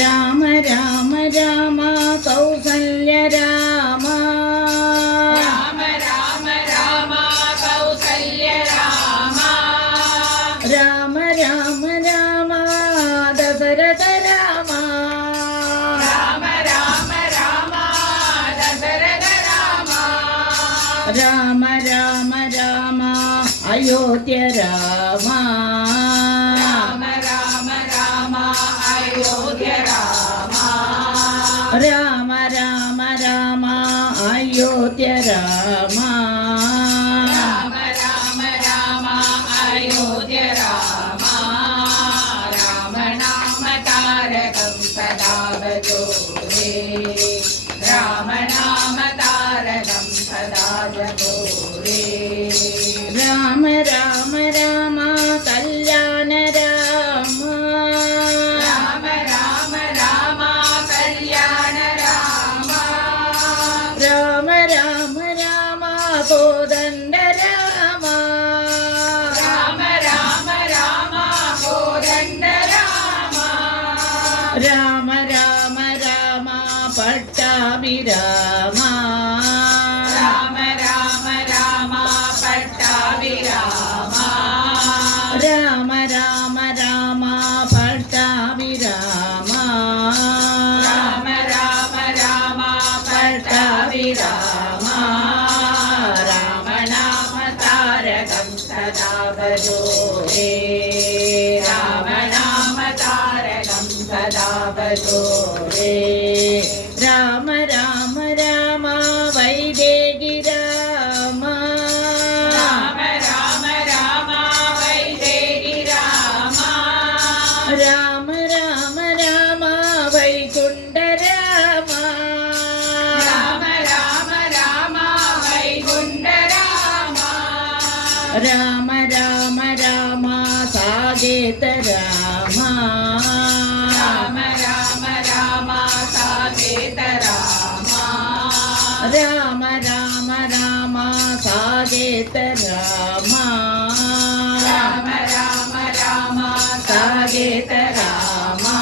राम राम राम कौसल्य राम राम राम राम कौसल्य राम राम राम राम दशरथ राम राम राम राम दशरथ राम राम राम राम अयोध्य राम राम राम राम अयोध्य राम राम राम राम अयोध्य राम राम राम राम अयोध्य राम ராமா பட்டாபிராமா ராம ராம ராமா பட்டாபிராமா ராம நாம தாரகம் சதா பஜோரே ராம நாம தாரகம் சதா பஜோரே ராம ராம ராம வைதேகி ராமா ராம ராம ராமா வைதேகி ராமா ராம ராம ராம வைகுண்ட ராமா ராம ராம ராமா வைகுண்ட ராமா ராம ராம ராம சாகேத ராமா ராம ராம ராமா சாகேத ராமா ராம ராம ராம சாகேத ராமா ராம ராம ராமா சாகேத ராமா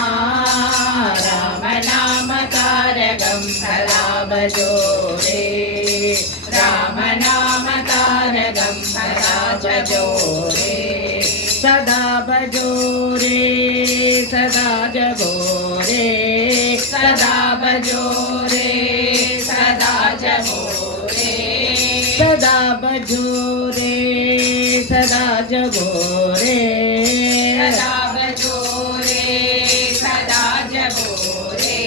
ராம நாம தாரகம் சதா பஜோரே ராம நாம தாரகம் சதா பஜோரே சதா பஜோரே சதா ஜகோரே சதா பஜோரே சதா ஜகோரே சதா பஜோரே சதா ஜகோரே சதா பஜோரே சதா ஜகோரே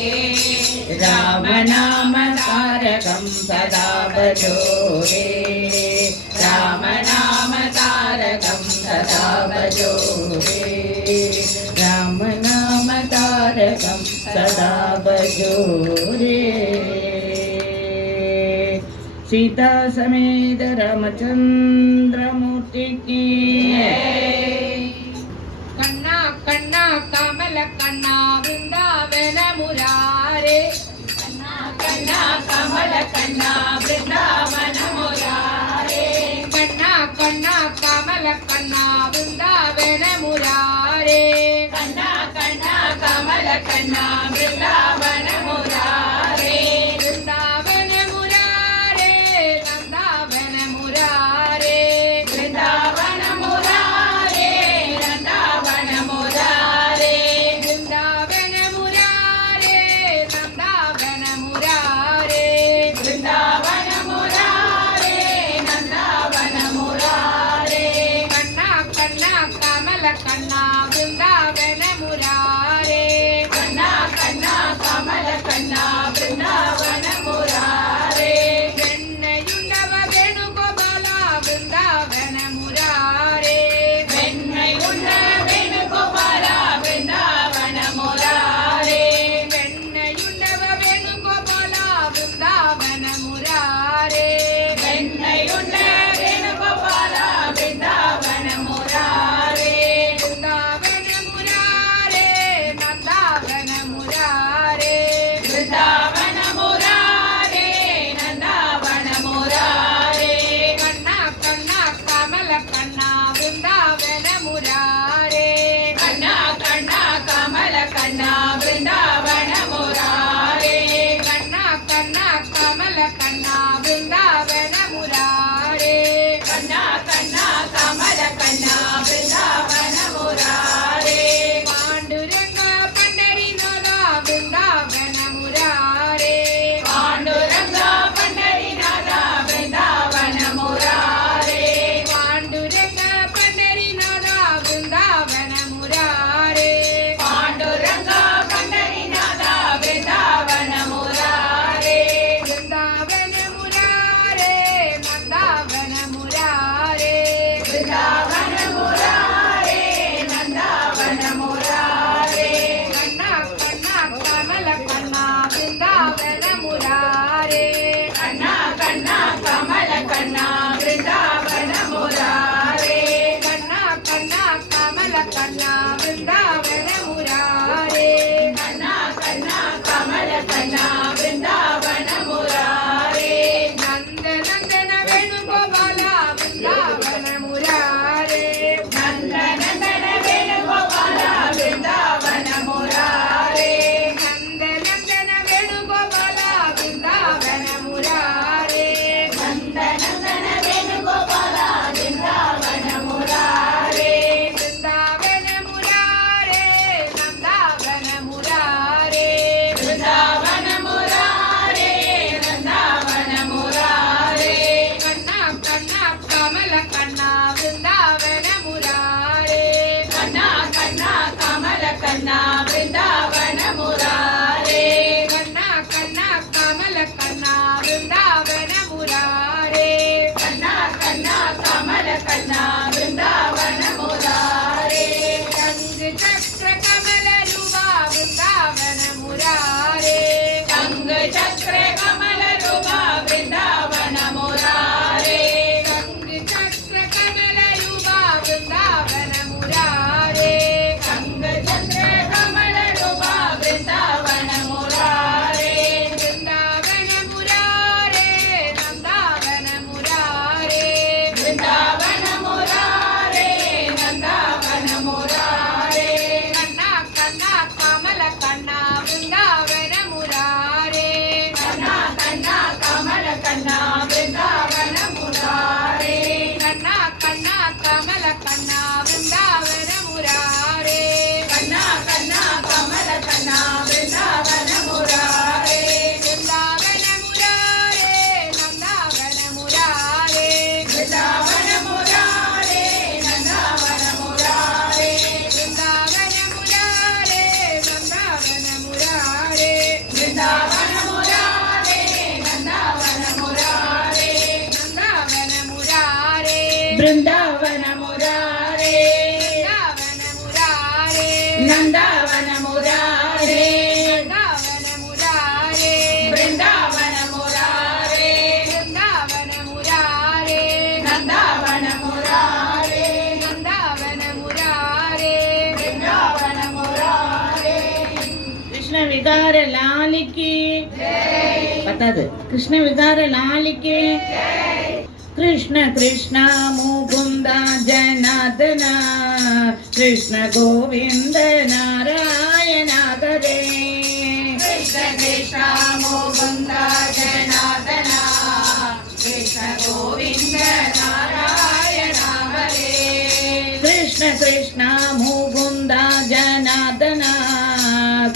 ராம நாம தாரகம் சதா பஜோரே ராம நாம தாரகம் சதா பஜோரே ராம நாம தாரகம் சதா பஜோரே सीता समेत रामचंद्र मूर्ति की कन्ना कन्ना कमल कन्ना वृंदावन मुरारे कन्ना कन्ना कमल कन्ना वृंदावन मुरारे कन्ना कन्ना कमल कन्ना वृंदावन मुरारे कन्ना कन्ना कमल कन्ना वृंदावन मुरारे वृंदावन मुरारे वृंदावन मुरारे वृंदावन मुरारे वृंदावन मुरारे वृंदावन मुरारे वृंदावन मुरारे वृंदावन मुरारे वृंदावन मुरारे कन्ना பிருந்தாவன முராரே நந்தாவன முராரே பிருந்தாவன முராரே நந்தாவன முராரே பிருந்தாவன முராரே கிருஷ்ண விகார லாலிக்கு பத்தாது கிருஷ்ண விகார லாலிக்கு कृष्ण कृष्ण मुकुंद जनार्दन कृष्ण गोविंद नारायण हरे कृष्ण कृष्ण मुकुंद जनार्दन कृष्ण गोविंद नारायण हरे कृष्ण कृष्ण मुकुंद जनार्दन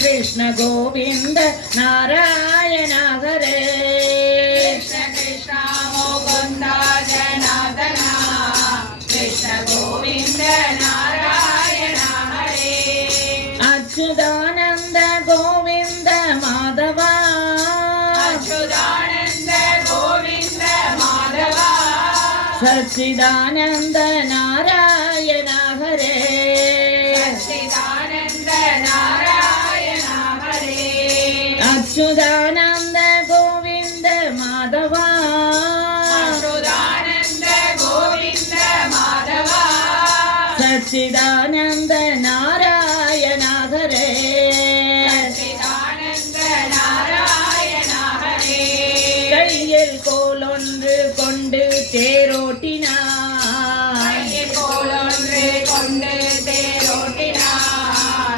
कृष्ण गोविंद नारायण हरे अच्युतानंद गोविंद माधवा सच्चिदानंद नारायण हरे अच्युतानंद गोविंद माधवा सच्चिदानंद नारायण हरे கையில் கோலொன்று கொண்டு தேரோட்டினார்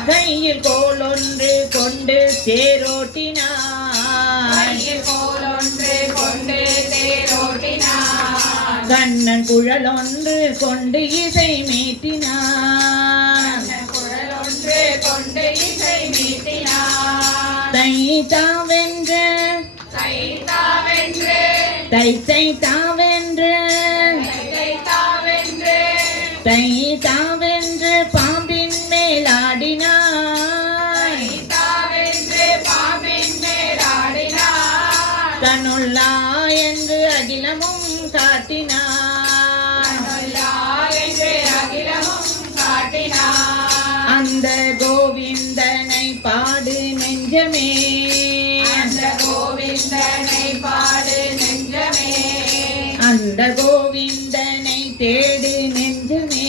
கையில் கோலொன்று கொண்டு தேரோட்டினார் கண்ணன் குழலொன்று கொண்டு இசை மீட்டினார் தை தாவென்று தை தாவென்று தை தாவென்று பாம்பின் மேலாடினார் தன்னுள்ளா என்று அகிலமும் காட்டினார் அந்த கோவிந்தனை பாடு நெஞ்சமே அந்த கோவிந்தனை தேடு நெஞ்சமே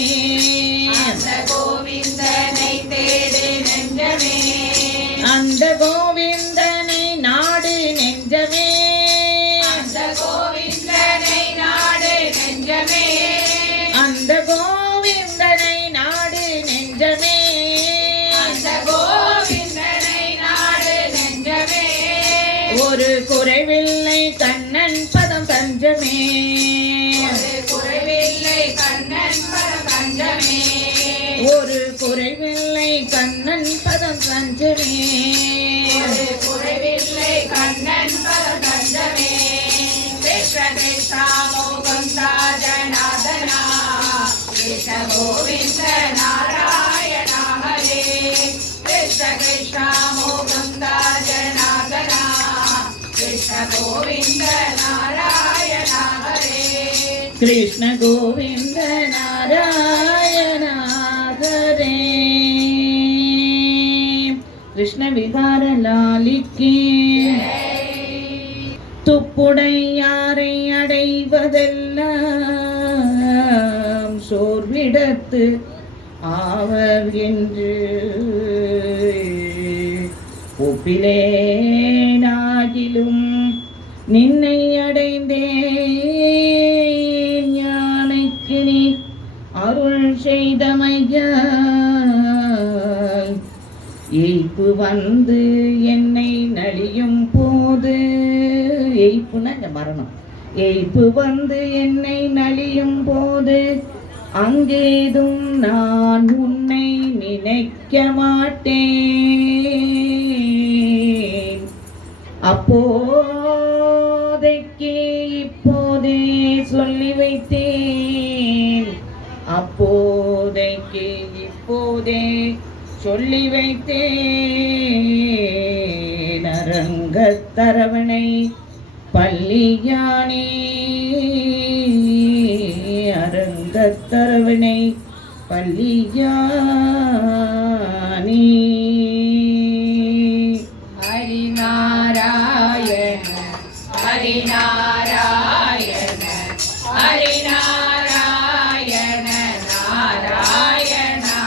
அந்த கோவிந்தனை நாடு நெஞ்சமே அந்த கோவிந்தனை நாடு நெஞ்சமே ஒரு குறைவில்லை கண்ணன் பதம் தஞ்சமே ஒரு குறைவில்லை கண்ணன் பதம் தஞ்சமே कृष्ण कृष्ण मुकुंद जनार्दन कृष्ण गोविंद नारायण हरे कृष्ण कृष्ण मुकुंद जनार्दन कृष्ण गोविंद नारायण हरे कृष्ण गोविंद नारायण हरे कृष्ण विहार लालिके துப்புடையாரை அடைவதெல்லாம் சோர்விடத்து ஆவர் என்று ஒப்பிலேனாகிலும் நின்னை அடைந்தேன் யானைக்கு நீ அருள் செய்தமையால் எய்ப்பு வந்து என்னை நலியும் போது எய்ப்புனா இந்த மரணம் எய்ப்பு வந்து என்னை நலியும் போது அங்கேதும் நான் உன்னை நினைக்க மாட்டேன் அப்போதைக்கு இப்போதே சொல்லி வைத்தேன் அப்போதைக்கு இப்போதே சொல்லி வைத்தேன் அரங்கத்தரவணை பள்ளியானே அரங்க தரவினை பள்ளியானி ஹரிநாராயண ஹரிநாராயண ஹரிநாராயண நாராயணா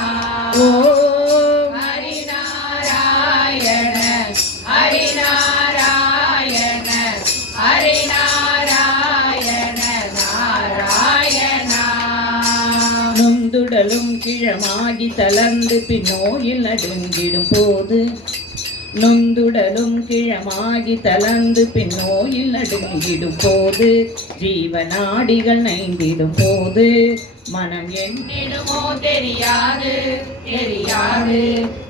ஓம் ஹரிநாராயண ஹரிநாராயண ஹரிநாராயண நாராயணா நொந்துடலும் கிழமாகி தளர்ந்து பின்னோயில் நடுங்கிடும் போது நொந்துடலும் கிழமாகி தளர்ந்து பின்னோயில் நடுங்கிடும் போது ஜீவநாடிகள் நைந்திடும் போது மனம் என்னிடுமோ தெரியாது தெரியாது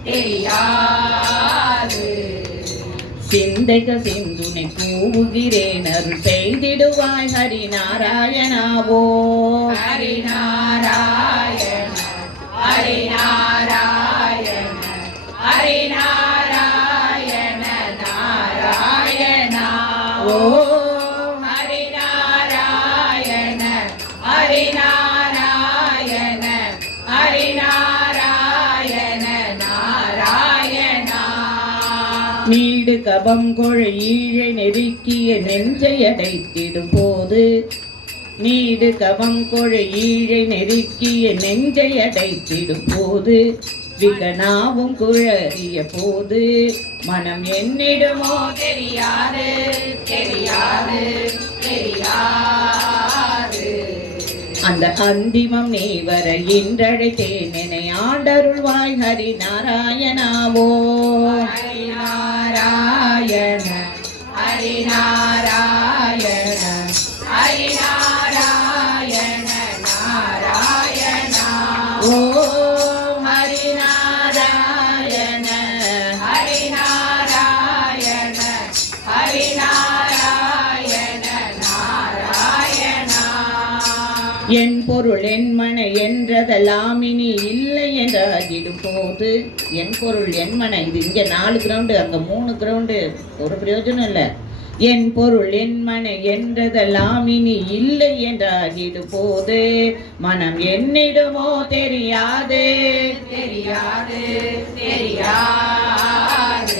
தெரியாது சிந்தைக சிந்துனை கூவுகிறேன் அருள் செய்திடுவாய் ஹரிநாராயணாவோ ஹரிநாராயண ஹரிநாராயண ஹரிநாராயண நாராயணா ஓம் ஹரிநாராயண ஹரிநாராயண ஹரிநாராயண நாராயணா நீடு கபம் கொழை ஈழை நெருக்கிய நெஞ்சை அடைத்திடும் போது நீடு கபம் கொழை ஈழை நெருக்கிய நெஞ்சை அடைத்திடும் போது விகனாவும் குழறிய போது மனம் என்னிடுமோ தெரியாது தெரியாது தெரியாது அந்த அந்திமம் நீ வர இன்றழைத்தேன் என்னை ஆண்டருள்வாய் ஹரிநாராயணாவோ ஹரிநாராயண ஹரிநாராயண ஹரிநாராயண நாராயணா ஓம் ஹரிநாராயண ஹரிநாராயண ஹரிநாராயண நாராயணா என் பொருள் என் மனை என்றதெல்லாம் இனி இல்லை என்றாகிடும் போது என் பொருள் என் மனை இது இங்கே 4 கிரவுண்டு அங்கே 3 கிரவுண்டு ஒரு பிரயோஜனம் இல்லை என் பொருள் என் மனை என்றதெல்லாம் இனி இல்லை என்றாகிடும் போது மனம் என்னிடுமோ தெரியாது தெரியாது தெரியாது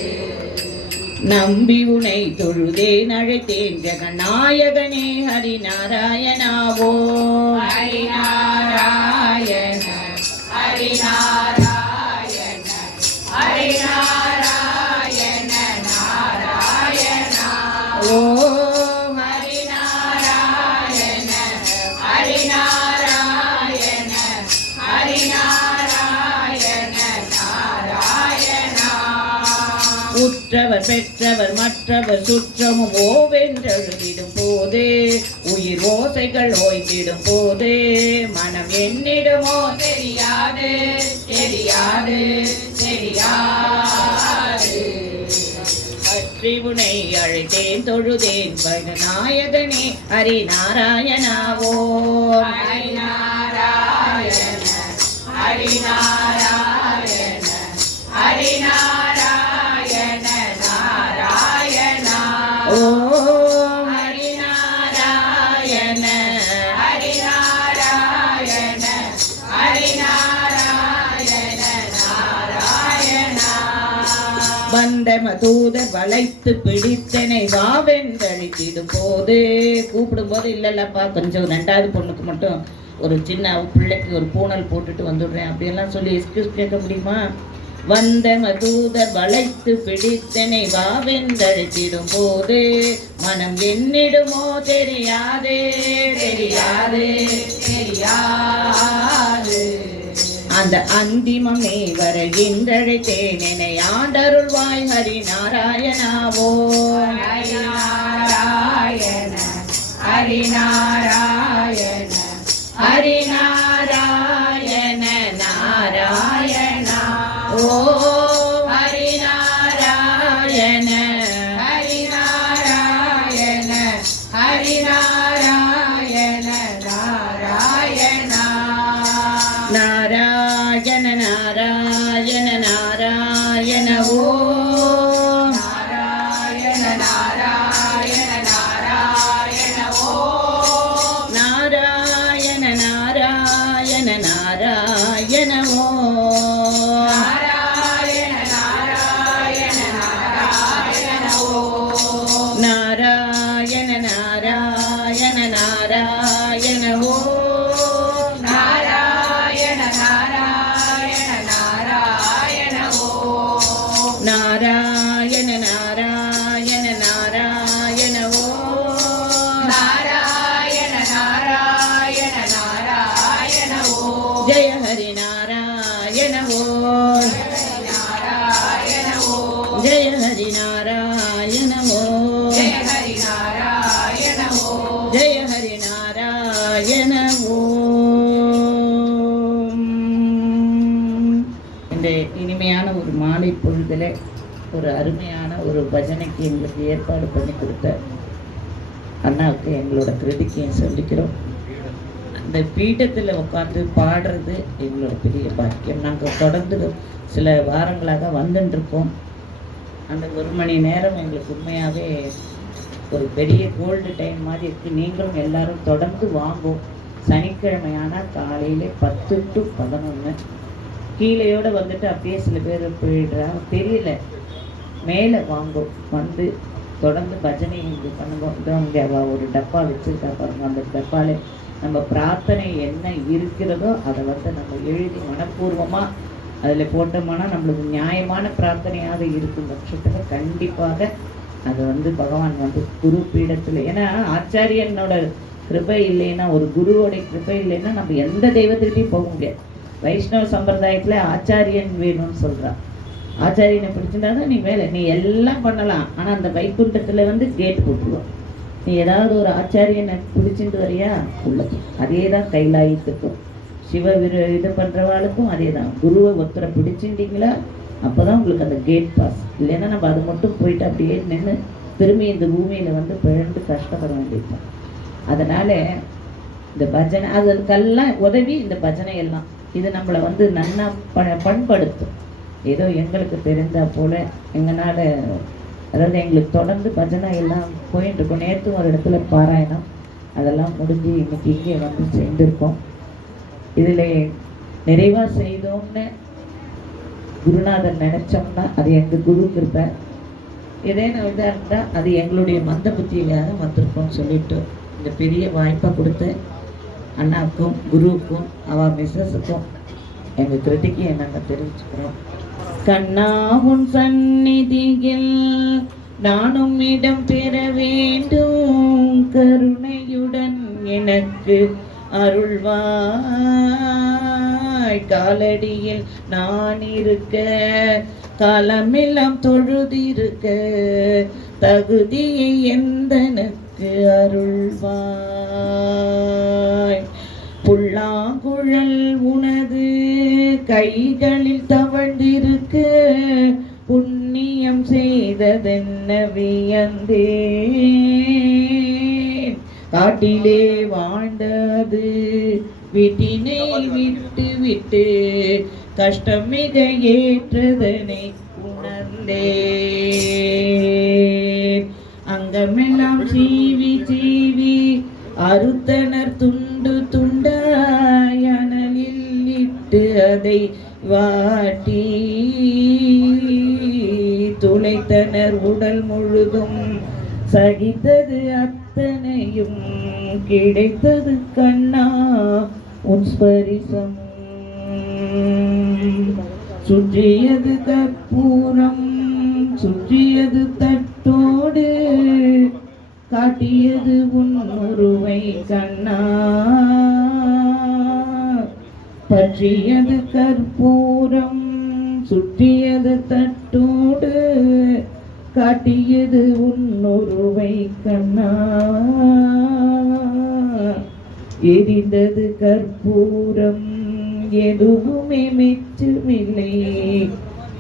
நம்பி உனை தொழுதேன் அழைத்தேன் ஜெகநாயகனே ஹரிநாராயணாவோ ஹரிநாராயண ஹரிநாராயண ஹரிநாராயண நாராயணா ஓம் ஹரிநாராயண ஹரிநாராயண ஹரிநாராயண நாராயணா உற்றவர் பெற்றவர் மற்றவர் சுற்றமும் ஓவென்றெழுதிடும் போது உயிர் ஓசைகள் ஓய்ந்திடும் போது மனம் என்னிடுமோ தெரியாது தெரியாது தெரியாது பற்றி உனை அழைத்தேன் தொழுதேன் நாயகனே ஹரிநாராயணாவோ ஹரிநாராயண ஹரிநாராயண ஹரிநாராயண நாராயணா ஓம் ஹரிநாராயண ஹரிநாராயண ஹரிநாராயண நாராயணா வந்த மதூதர் வளைத்து பிடித்தனை வாவென்றழித்திடும் போது கூப்பிடும் போது இல்லைல்லப்பா கொஞ்சம் 2வது பொண்ணுக்கு மட்டும் ஒரு சின்ன பிள்ளைக்கு ஒரு பூனல் போட்டுட்டு வந்துடுறேன் அப்படியெல்லாம் சொல்லி எக்ஸ்கியூஸ் கேட்க முடியுமா வந்த மதூதர் வளைத்து பிடித்தனை வாவென்றழித்திடும் போது மனம் என்னிடுமோ தெரியாதே தெரியாது தெரியாது அந்த அந்திமம் நீ வர இன்றழைத்தேன் என்னை ஆண்டருள்வாய் ஹரிநாராயணாவோ ஹரிநாராயண ஹரிநாராயண ஹரிநாராயண நாராயணா ஓம் ஹரிநாராயண ஹரிநாராயண ஹரிநாராயண நாராயணா நாராயண நாராயண நாராயண ஓம் நாராயண நாராயண நாராயண ஓம் நாராயண ஜெய ஹரி நாராயண ஓம் ஜெய ஹரி நாராயண ஓம் ஜெய ஹரி நாராயண ஓம். இந்த இனிமையான ஒரு மாலை பொழுதில் ஒரு அருமையான ஒரு பஜனைக்கு எங்களுக்கு ஏற்பாடு பண்ணி கொடுத்த அண்ணாவுக்கு எங்களோட கிரெடிக்கையும் சொல்லிக்கிறோம். அந்த பீഠத்தில் உட்காந்து பாடுறது எங்களோட பெரிய பாக்கியம். நாங்கள் தொடர்ந்து சில வாரங்களாக வந்துட்டுருக்கோம். அந்த 1 மணி நேரம் எங்களுக்கு உண்மையாகவே ஒரு பெரிய கோல்டு டைம் மாதிரி இருக்குது. நீங்களும் எல்லாரும் தொடர்ந்து வாங்கும். சனிக்கிழமையானால் காலையில் 10 to 11 கீழையோடு வந்துட்டு அப்படியே சில பேர் போயிடுறாங்க தெரியல. மேலே வாங்கும் வந்து தொடர்ந்து பஜனை இது பண்ணுவோம். இங்கே ஒரு டப்பா வச்சுருக்கா பாருங்க. அந்த டப்பாவில் நம்ம பிரார்த்தனை என்ன இருக்கிறதோ அதை வந்து நம்ம எழுதி மனப்பூர்வமாக அதில் போட்டோம்னா நம்மளுக்கு நியாயமான பிரார்த்தனையாக இருக்கும் பட்சத்தில் கண்டிப்பாக அது வந்து பகவான் வந்து குரு பீடத்தில், ஏன்னா ஆச்சாரியனோட கிருபை இல்லைன்னா, ஒரு குருவோடைய கிருபை இல்லைன்னா நம்ம எந்த தெய்வத்திட்டையும் போக முடியாது. வைஷ்ணவ சம்பிரதாயத்தில் ஆச்சாரியன் வேணும்னு சொல்கிறான். ஆச்சாரியனை பிடிச்சிருந்தா தான் நீ மேலே நீ எல்லாம் பண்ணலாம். ஆனால் அந்த வைகுண்டத்தில் வந்து கேட் போட்டுருவோம். நீ ஏதாவது ஒரு ஆச்சாரியனை பிடிச்சிட்டு வரியா உள்ளது. அதே தான் கைலாயத்துக்கும் இது பண்ணுறவாளுக்கும் அதே தான். குருவை ஒருத்தரை பிடிச்சிட்டிங்களா அப்போ தான் உங்களுக்கு அந்த கேட் பாஸ். இல்லைன்னா நம்ம அது மட்டும் போயிட்டு அப்படியே நின்று திரும்பி இந்த பூமியில் வந்து பிழந்து கஷ்டப்பட வேண்டியிருக்கோம். அதனால் இந்த பஜனை அதுக்கெல்லாம் உதவி இந்த பஜனை எல்லாம் இது நம்மளை வந்து நன்னா பண்படுத்தும். ஏதோ எங்களுக்கு தெரிந்தால் போல் எங்களால், அதாவது எங்களுக்கு தொடர்ந்து பஜனை எல்லாம் போயிட்டு இருக்கோம். நேற்று ஒரு இடத்துல பாராயணம் அதெல்லாம் முடிஞ்சு இன்னைக்கு இங்கே வந்து சேர்ந்துருக்கோம். இதில் நிறைவாக செய்தோம்னு குருநாதர் நினச்சோம்னா அது எங்கள் குரு கிருபை. ஏதேனும் இதாக இருந்தால் அது எங்களுடைய மந்த புத்தியிலாக வந்திருக்கோம்னு சொல்லிட்டு இந்த பெரிய வாய்ப்பை கொடுத்து அண்ணாவுக்கும் குருவுக்கும் அவள் மிஸ்ஸஸுக்கும் எங்கள் கிருட்டிக்கு நாங்கள் தெரிவிச்சுக்கிறோம். கண்ணா உன் சந்நிதியில் நானும் இடம் பெற வேண்டும், கருணையுடன் எனக்கு அருள்வாய். காலடியில் நான் இருக்க, காலமெல்லாம் தொழுதிருக்க, தகுதியை எந்தனுக்கு அருள்வாய். புல்லாங்குழல் உனது கைகளில் தவழ்ந்திருக்க, புண்ணியம் செய்ததென்ன வியந்தேன். காட்டிலே வாழ்ந்தது வீட்டினை விட்டு விட்டு, கஷ்டம் மிக ஏற்றதனை உணர்ந்தேன். அங்கமெல்லாம் சீவி சீவி அறுத்தனர் துண்டு துண்டாய், அனலில் இட்டு அதை வாட்டி துளைத்தனர் உடல் முழுதும். சகித்தது அத்தனையும் கிடைத்தது கண்ணா உன் ஸ்பரிசம். சுற்றியது கற்பூரம் சுற்றியது தட்டோடு, காட்டியது உன் உருவை கண்ணா. பற்றியது கற்பூரம் சுற்றியது தட்டோடு, காட்டியது உன் உருவை கண்ணா. எரிந்தது கற்பூரம் எதுவுமே மெச்சமில்லை,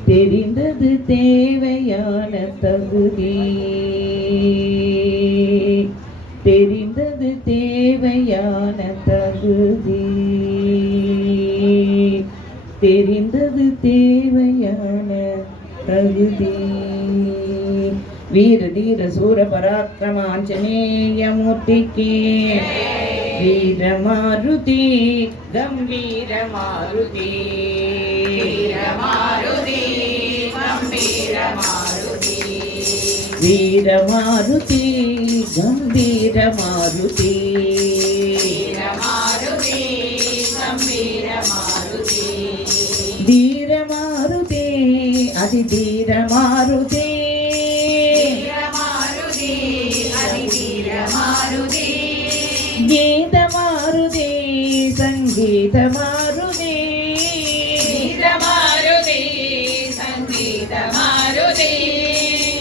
தெரிந்தது தேவையான தகுதி. தெரிந்தது தேவையான தகுதி. தெரிந்தது தேவையான தகுதி. வீர தீர சூர பராக்கிரம ஆஞ்சநேய மூர்த்திக்கு, வீர மாருதி கம்பீர மாருதி, வீர மாருதி கம்பீர மாருதி, வீர மாருதி கம்பீர மாருதி, வீர மாருதி கம்பீர மாருதி, தீர மாருதி அதி தீர மாருதி, வீர மாருதி அதி வீர மாருதி, கீத மாருதி சங்கீத மாருதி, வீர மாருதி சங்கீத மாருதி,